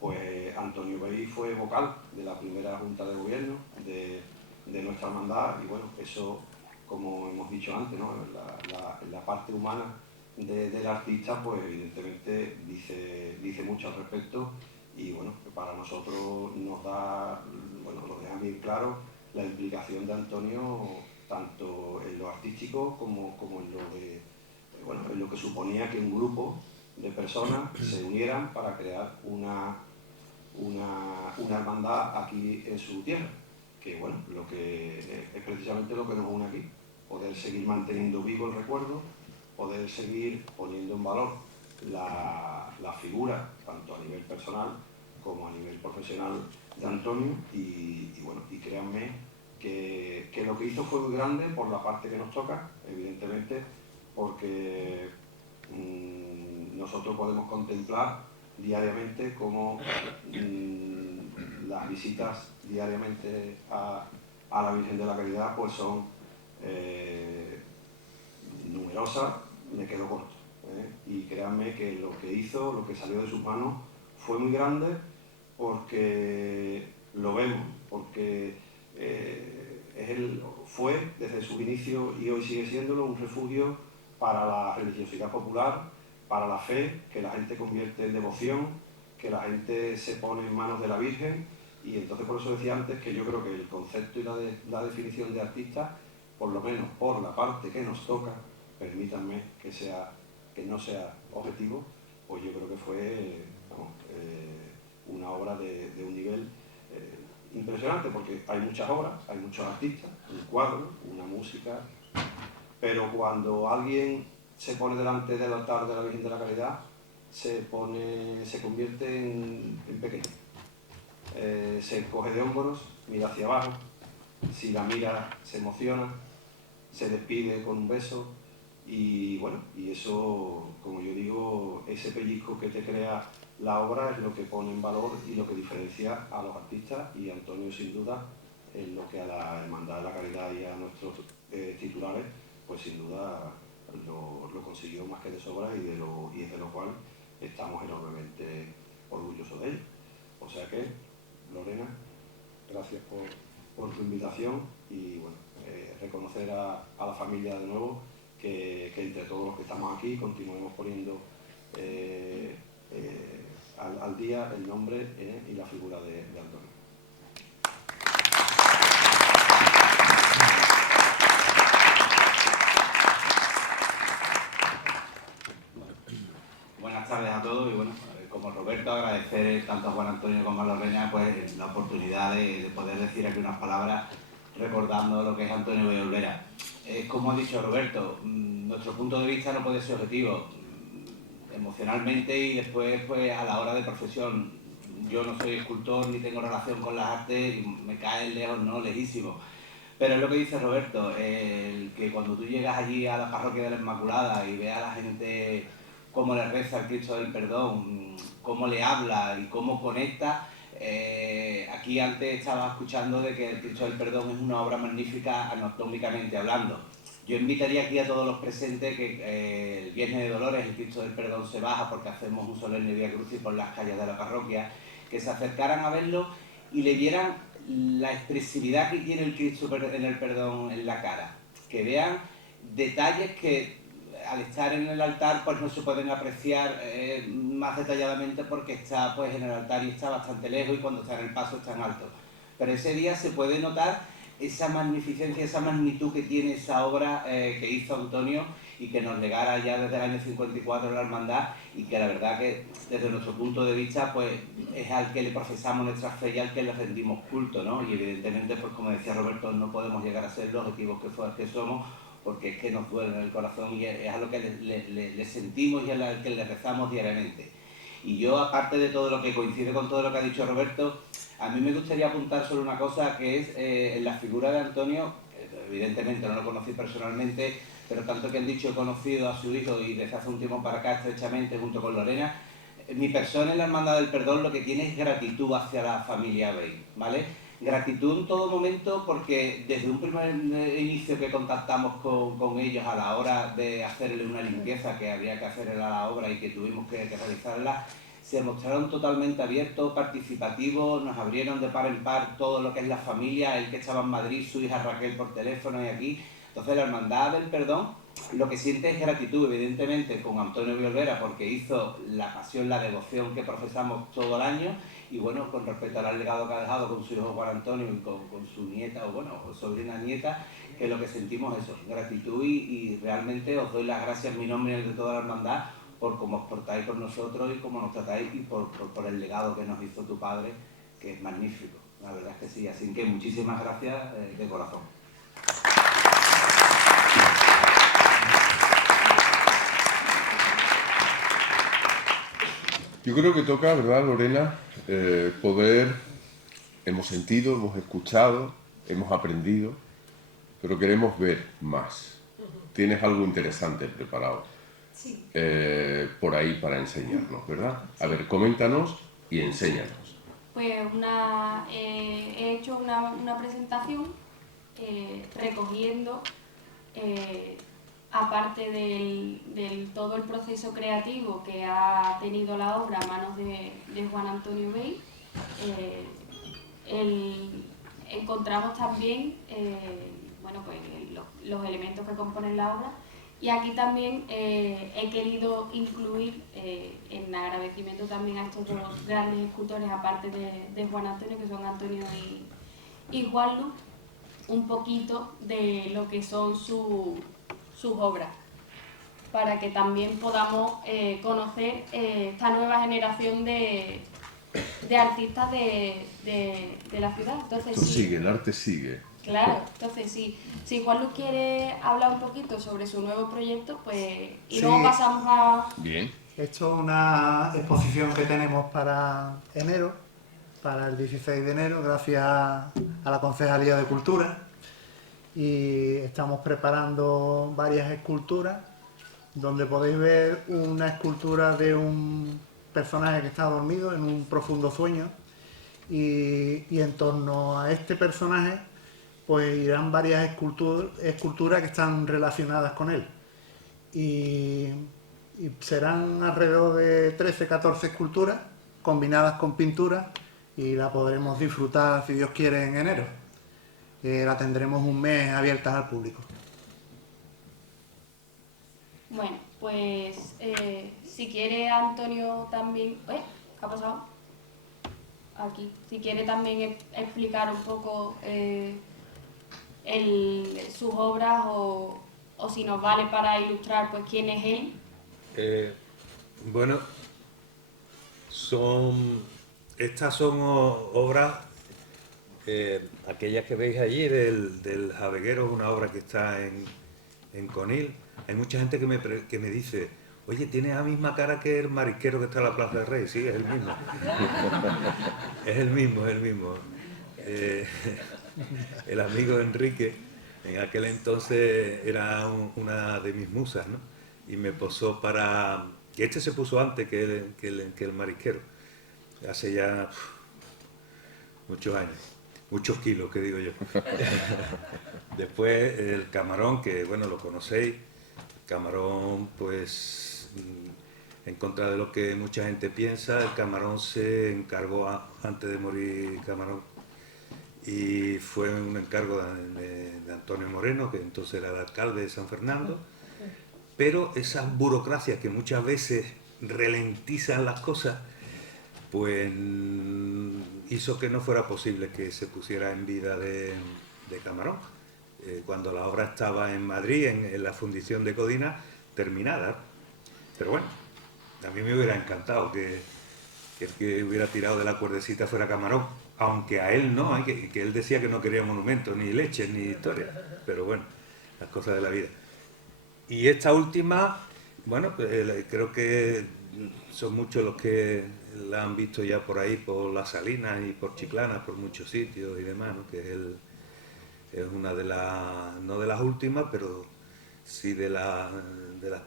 Pues Antonio Vehí fue vocal de la primera Junta de Gobierno de nuestra hermandad, y bueno, eso, como hemos dicho antes, ¿no? la parte humana del artista, pues evidentemente dice mucho al respecto, y bueno, para nosotros nos deja bien claro la implicación de Antonio, tanto en lo artístico como en lo que suponía que un grupo de personas se unieran para crear una hermandad aquí en su tierra, que bueno, lo que es precisamente lo que nos une aquí, poder seguir manteniendo vivo el recuerdo, poder seguir poniendo en valor la figura, tanto a nivel personal como a nivel profesional, de Antonio, y créanme que lo que hizo fue muy grande por la parte que nos toca, evidentemente, porque nosotros podemos contemplar diariamente cómo las visitas diariamente a la Virgen de la Caridad pues son numerosas. Me quedo corto, y créanme que lo que hizo, lo que salió de sus manos fue muy grande, porque lo vemos, porque fue desde sus inicios, y hoy sigue siéndolo, un refugio para la religiosidad popular, para la fe, que la gente convierte en devoción, que la gente se pone en manos de la Virgen, y entonces por eso decía antes que yo creo que el concepto y la definición de artista, por lo menos por la parte que nos toca, permítanme que no sea objetivo, pues yo creo que fue una obra de un nivel impresionante, porque hay muchas obras, hay muchos artistas, un cuadro, una música, pero cuando alguien se pone delante del altar de la Virgen de la Caridad, se convierte en pequeño. Se encoge de hombros, mira hacia abajo, si la mira se emociona, se despide con un beso, y bueno, y eso, como yo digo, ese pellizco que te crea la obra es lo que pone en valor y lo que diferencia a los artistas, y Antonio sin duda es lo que a la Hermandad de la Caridad y a nuestros titulares, pues sin duda lo consiguió más que de sobra, y es de lo cual estamos enormemente orgullosos de ello. O sea que, Lorena, gracias por tu invitación, y bueno, reconocer a la familia de nuevo, que entre todos los que estamos aquí continuemos poniendo al día el nombre y la figura de Antonio. Buenas tardes a todos, y bueno, como Roberto, agradecer tanto a Juan Antonio como a Lorena pues la oportunidad de poder decir aquí unas palabras recordando lo que es Antonio Bey Olvera. Como ha dicho Roberto, nuestro punto de vista no puede ser objetivo. Emocionalmente y después pues a la hora de profesión. Yo no soy escultor ni tengo relación con las artes y me caen lejos, no, lejísimo. Pero es lo que dice Roberto, que cuando tú llegas allí a la parroquia de la Inmaculada y ves a la gente cómo le reza el Cristo del Perdón, cómo le habla y cómo conecta. Aquí antes estaba escuchando de que el Cristo del Perdón es una obra magnífica anatómicamente hablando. Yo invitaría aquí a todos los presentes que el Viernes de Dolores el Cristo del Perdón se baja porque hacemos un solemne Vía Crucis por las calles de la parroquia, que se acercaran a verlo y le vieran la expresividad que tiene el Cristo en el Perdón en la cara, que vean detalles que al estar en el altar pues no se pueden apreciar más detalladamente porque está pues en el altar y está bastante lejos, y cuando está en el paso está en alto. Pero ese día se puede notar esa magnificencia, esa magnitud que tiene esa obra que hizo Antonio y que nos legara ya desde el año 54 la hermandad, y que la verdad que desde nuestro punto de vista pues es al que le profesamos nuestra fe y al que le rendimos culto, ¿no? Y evidentemente pues como decía Roberto, no podemos llegar a ser los objetivos que somos, porque es que nos duele en el corazón y es a lo que le sentimos y a lo que le rezamos diariamente. Y yo, aparte de todo lo que coincide con todo lo que ha dicho Roberto, a mí me gustaría apuntar sobre una cosa que es en la figura de Antonio. Evidentemente no lo conocí personalmente, pero tanto que han dicho he conocido a su hijo y desde hace un tiempo para acá estrechamente junto con Lorena. Mi persona en la Hermandad del Perdón lo que tiene es gratitud hacia la familia Bey, ¿vale? Gratitud en todo momento, porque desde un primer inicio que contactamos con ellos a la hora de hacerle una limpieza que había que hacer a la obra y que tuvimos que realizarla, se mostraron totalmente abiertos, participativos, nos abrieron de par en par todo lo que es la familia, él que estaba en Madrid, su hija Raquel por teléfono y aquí. Entonces la Hermandad del Perdón lo que siente es gratitud, evidentemente, con Antonio Bey Olvera, porque hizo la pasión, la devoción que profesamos todo el año, y bueno, con respecto al legado que ha dejado con su hijo Juan Antonio y con su nieta, o bueno, sobrina nieta, que lo que sentimos es eso, gratitud, y realmente os doy las gracias en mi nombre y en el de toda la hermandad por cómo os portáis con nosotros y cómo nos tratáis, y por el legado que nos hizo tu padre, que es magnífico, la verdad es que sí. Así que muchísimas gracias de corazón. Yo creo que toca, ¿verdad, Lorena? Hemos sentido, hemos escuchado, hemos aprendido, pero queremos ver más. Tienes algo interesante preparado por ahí para enseñarnos, ¿verdad? A ver, coméntanos y enséñanos. Pues he hecho una presentación recogiendo, aparte del todo el proceso creativo que ha tenido la obra a manos de Juan Antonio Bey, encontramos también bueno, pues los elementos que componen la obra, Y aquí también he querido incluir, en agradecimiento también a estos dos grandes escultores, aparte de Juan Antonio, que son Antonio y Juanlu, un poquito de lo que son sus obras, para que también podamos conocer esta nueva generación de artistas de la ciudad. Entonces, Esto sigue, el arte sigue. Claro, entonces si Juanlu quiere hablar un poquito sobre su nuevo proyecto, pues y Sí. luego pasamos a... Bien. Esto es una exposición que tenemos para enero, para el 16 de enero, gracias a la Concejalía de Cultura. Y estamos preparando varias esculturas, donde podéis ver una escultura de un personaje que está dormido en un profundo sueño. Y en torno a este personaje pues irán varias esculturas que están relacionadas con él. Y serán alrededor de 13-14 esculturas combinadas con pinturas y la podremos disfrutar, si Dios quiere, en enero. La tendremos un mes abierta al público. Bueno, pues si quiere Antonio también... ¿qué ha pasado? Aquí. Si quiere también explicar un poco sus obras o si nos vale para ilustrar pues quién es él. Bueno, estas son obras, aquellas que veis allí del Javeguero, una obra que está en Conil. Hay mucha gente que me dice, oye, tiene la misma cara que el marisquero que está en la Plaza del Rey. Sí, es el mismo. Es el mismo. El amigo Enrique, en aquel entonces era una de mis musas, ¿no? Y me posó para... Y este se puso antes que el marisquero, hace ya muchos años, muchos kilos, que digo yo. Después el camarón, que bueno, lo conocéis. Camarón, pues, en contra de lo que mucha gente piensa, el Camarón se encargó antes de morir Camarón, y fue un encargo de Antonio Moreno, que entonces era el alcalde de San Fernando, pero esas burocracias que muchas veces ralentizan las cosas, pues hizo que no fuera posible que se pusiera en vida de Camarón. Cuando la obra estaba en Madrid, en la fundición de Codina, terminada. Pero bueno, a mí me hubiera encantado que el que hubiera tirado de la cuerdecita fuera Camarón, aunque a él no, que él decía que no quería monumentos, ni leches, ni historia. Pero bueno, las cosas de la vida. Y esta última, bueno, creo que son muchos los que la han visto ya por ahí, por Las Salinas y por Chiclana, por muchos sitios y demás, ¿no? Que es una de las, no de las últimas, pero sí de las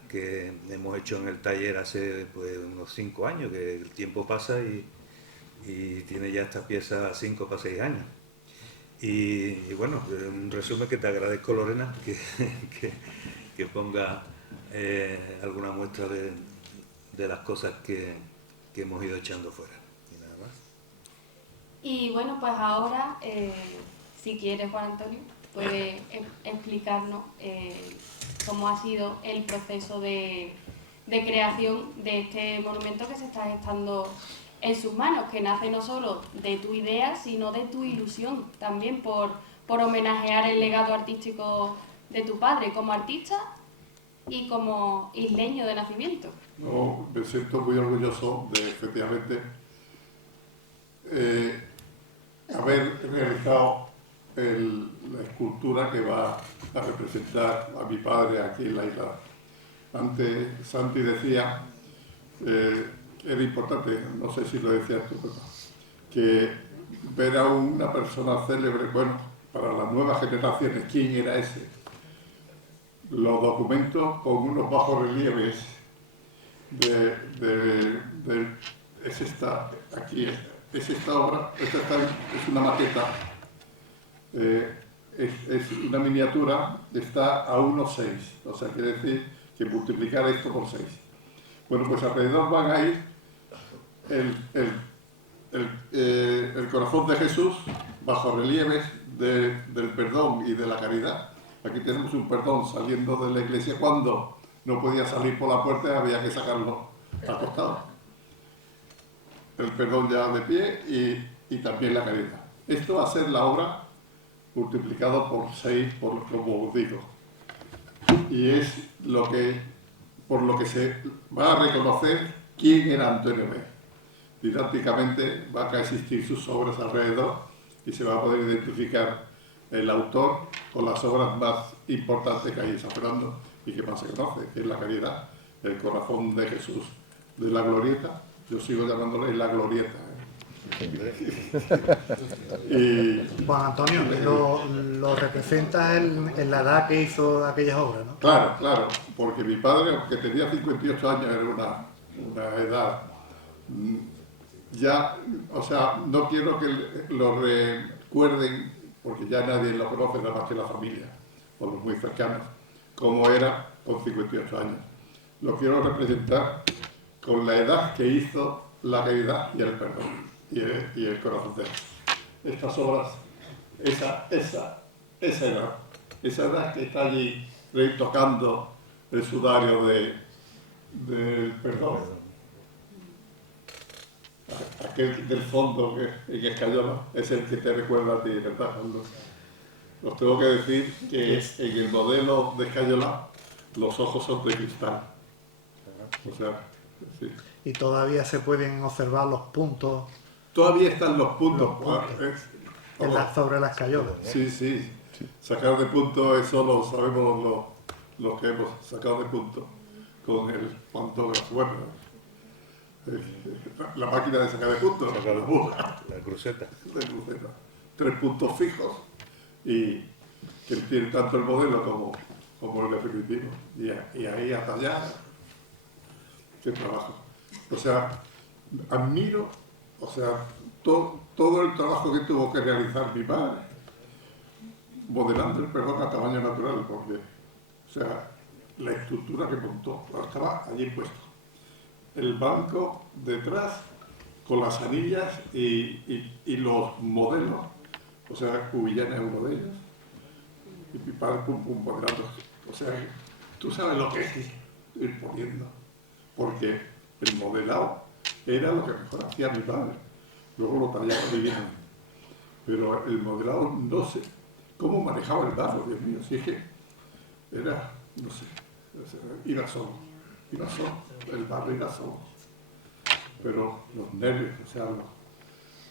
que hemos hecho en el taller hace pues, unos 5 años, que el tiempo pasa y tiene ya esta pieza 5 para 6 años. Y bueno, en resumen, que te agradezco, Lorena, que ponga alguna muestra de las cosas que hemos ido echando fuera. Y nada más. Y bueno, pues ahora... si quieres, Juan Antonio, puede explicarnos cómo ha sido el proceso de creación de este monumento que se está gestando en sus manos, que nace no solo de tu idea, sino de tu ilusión, también por homenajear el legado artístico de tu padre como artista y como isleño de nacimiento. No, me siento muy orgulloso de, efectivamente, haber realizado la escultura que va a representar a mi padre aquí en la isla. Antes Santi decía, era importante, no sé si lo decías tú, que ver a una persona célebre, bueno, para las nuevas generaciones, ¿quién era ese? Los documentos con unos bajos relieves es esta obra, es una maqueta. Es una miniatura, está a 1,6, o sea, quiere decir que multiplicar esto por 6. Bueno, pues alrededor van a ir el corazón de Jesús, bajo relieves del perdón y de la caridad. Aquí tenemos un perdón saliendo de la iglesia cuando no podía salir por la puerta y había que sacarlo acostado. El perdón ya de pie y también la caridad. Esto va a ser la obra multiplicado por 6, como os digo. Y es por lo que se va a reconocer quién era Antonio Vega. Didácticamente va a existir sus obras alrededor y se va a poder identificar el autor con las obras más importantes que hay en San Fernando y que más se conoce, que es la caridad, el corazón de Jesús de la glorieta. Yo sigo llamándole la glorieta. Y, Juan Antonio, lo representa en la edad que hizo aquellas obras, ¿no? claro, claro, porque mi padre, aunque tenía 58 años, era una edad ya, o sea, no quiero que lo recuerden, porque ya nadie lo conoce, nada más que la familia, o los muy cercanos, como era con 58 años. Lo quiero representar con la edad que hizo la caridad y el perdón, y el corazón de Dios. Estas obras, esa edad que está allí tocando el sudario del perdón, aquel del fondo que es Escayola, es el que te recuerda a ti, ¿verdad, Carlos? Os tengo que decir que en el modelo de Escayola los ojos son de cristal. O sea, sí. Y todavía se pueden observar los puntos Todavía están los puntos. sobre las cayolas. Sí, sí. Sacar de punto, eso lo sabemos los que hemos sacado de punto con el pantógrafo. Bueno, la máquina de sacar de punto. La cruceta. 3 puntos fijos y que tiene tanto el modelo como el definitivo. Y ahí a tallar. Qué trabajo. O sea, admiro, todo el trabajo que tuvo que realizar mi padre, modelando el perdón a tamaño natural, porque, o sea, la estructura que montó, estaba allí puesto. El banco detrás, con las anillas y los modelos, o sea, Cubillana es uno de ellos, y mi padre modelando. O sea, tú sabes lo que es ir poniendo, porque el modelado era lo que mejor hacía mi padre. Luego lo tallaba divino. Pero el modelado, no sé cómo manejaba el barro, Dios mío. Si es que era, no sé, iba solo. El barro iba solo. Pero los nervios, o sea,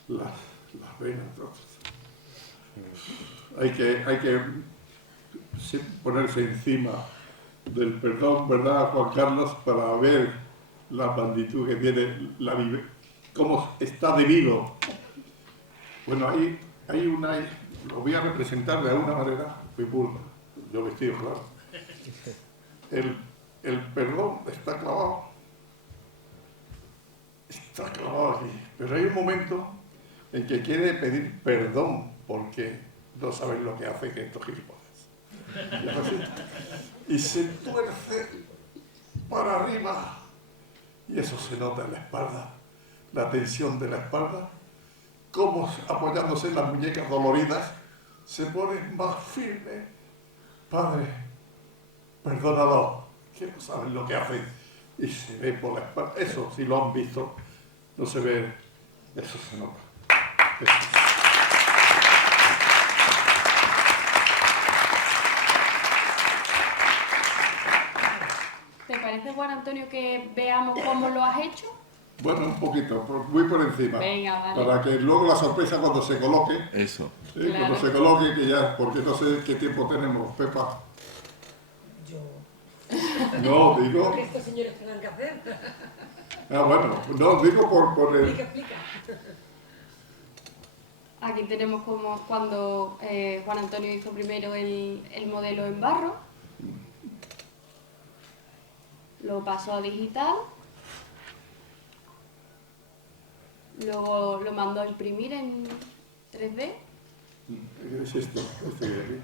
las venas, hay que ponerse encima del perdón, ¿verdad, Juan Carlos? Para ver la magnitud que tiene cómo está debido. Bueno, hay una, lo voy a representar de alguna manera, muy burda, yo vestido, claro. El perdón está clavado aquí, pero hay un momento en que quiere pedir perdón porque no saben lo que hace que estos gilipollas. Y se tuerce para arriba. Y eso se nota en la espalda, la tensión de la espalda, cómo apoyándose en las muñecas doloridas, se pone más firme. Padre, perdónalo, que no saben lo que hacen. Y se ve por la espalda. Eso, si lo han visto, no se ve, eso se nota. Eso. ¿Te parece, Juan Antonio, que veamos cómo lo has hecho? Bueno, un poquito, muy por encima. Venga, vale. Para que luego la sorpresa cuando se coloque. Eso. Claro. Cuando se coloque, que ya, porque no sé qué tiempo tenemos, Pepa. No, digo. ¿Qué estos señores tengan que hacer? Bueno, no, digo por el. Explica. Aquí tenemos como cuando Juan Antonio hizo primero el modelo en barro, lo pasó a digital, luego lo mandó a imprimir en 3D. ¿Qué es esto? Este de aquí.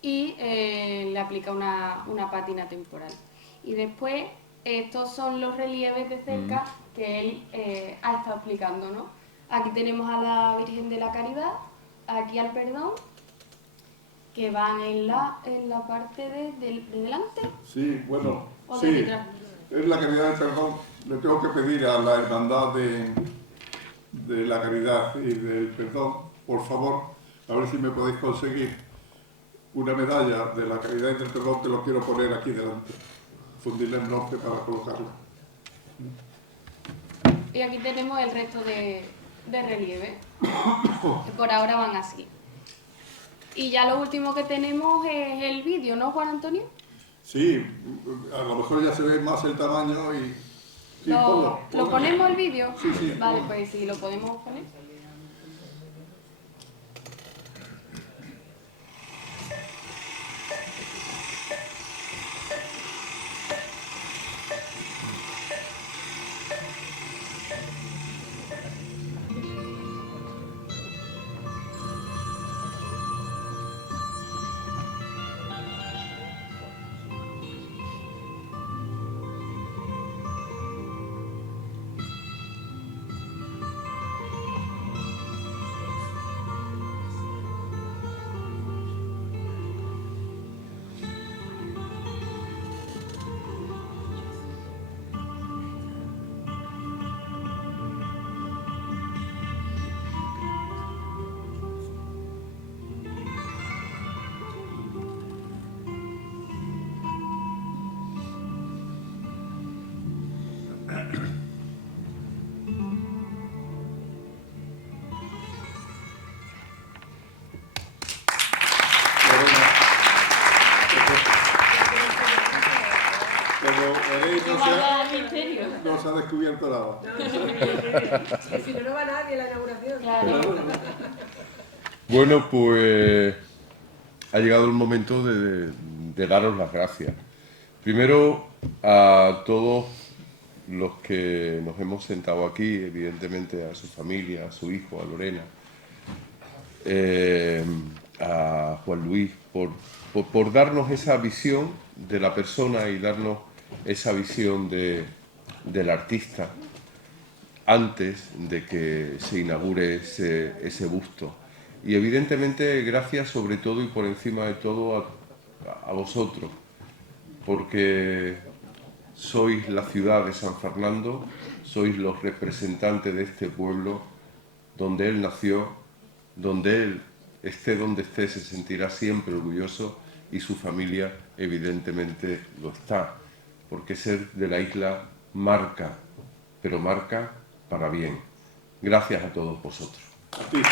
Y le aplica una pátina temporal. Y después, estos son los relieves de cerca que él ha estado explicando, ¿no? Aquí tenemos a la Virgen de la Caridad, aquí al Perdón, que van en la parte de delante Sí, bueno, o de sí, detrás. es la Caridad del Perdón. Le tengo que pedir a la Hermandad de la Caridad y del Perdón, por favor, a ver si me podéis conseguir una medalla de la Caridad y del Perdón, que lo quiero poner aquí delante, fundirla en norte para colocarla. Y aquí tenemos el resto de relieve. Que por ahora van así. Y ya lo último que tenemos es el vídeo, ¿no, Juan Antonio? Sí, a lo mejor ya se ve más el tamaño y... Sí, ponlo. ¿Lo ponemos el vídeo? Sí, sí. Vale, pues sí, lo podemos poner. No se ha descubierto nada. Que si no, no va nadie a la inauguración. Claro. Bueno, pues ha llegado el momento de daros las gracias. Primero a todos los que nos hemos sentado aquí, evidentemente a su familia, a su hijo, a Lorena, a Juan Luis, por darnos esa visión de la persona y darnos esa visión del artista antes de que se inaugure ese busto. Y evidentemente gracias sobre todo y por encima de todo a vosotros, porque sois la ciudad de San Fernando, sois los representantes de este pueblo donde él nació, donde él esté donde esté se sentirá siempre orgulloso y su familia evidentemente lo está, porque ser de la isla marca, pero marca para bien. Gracias a todos vosotros. A ti,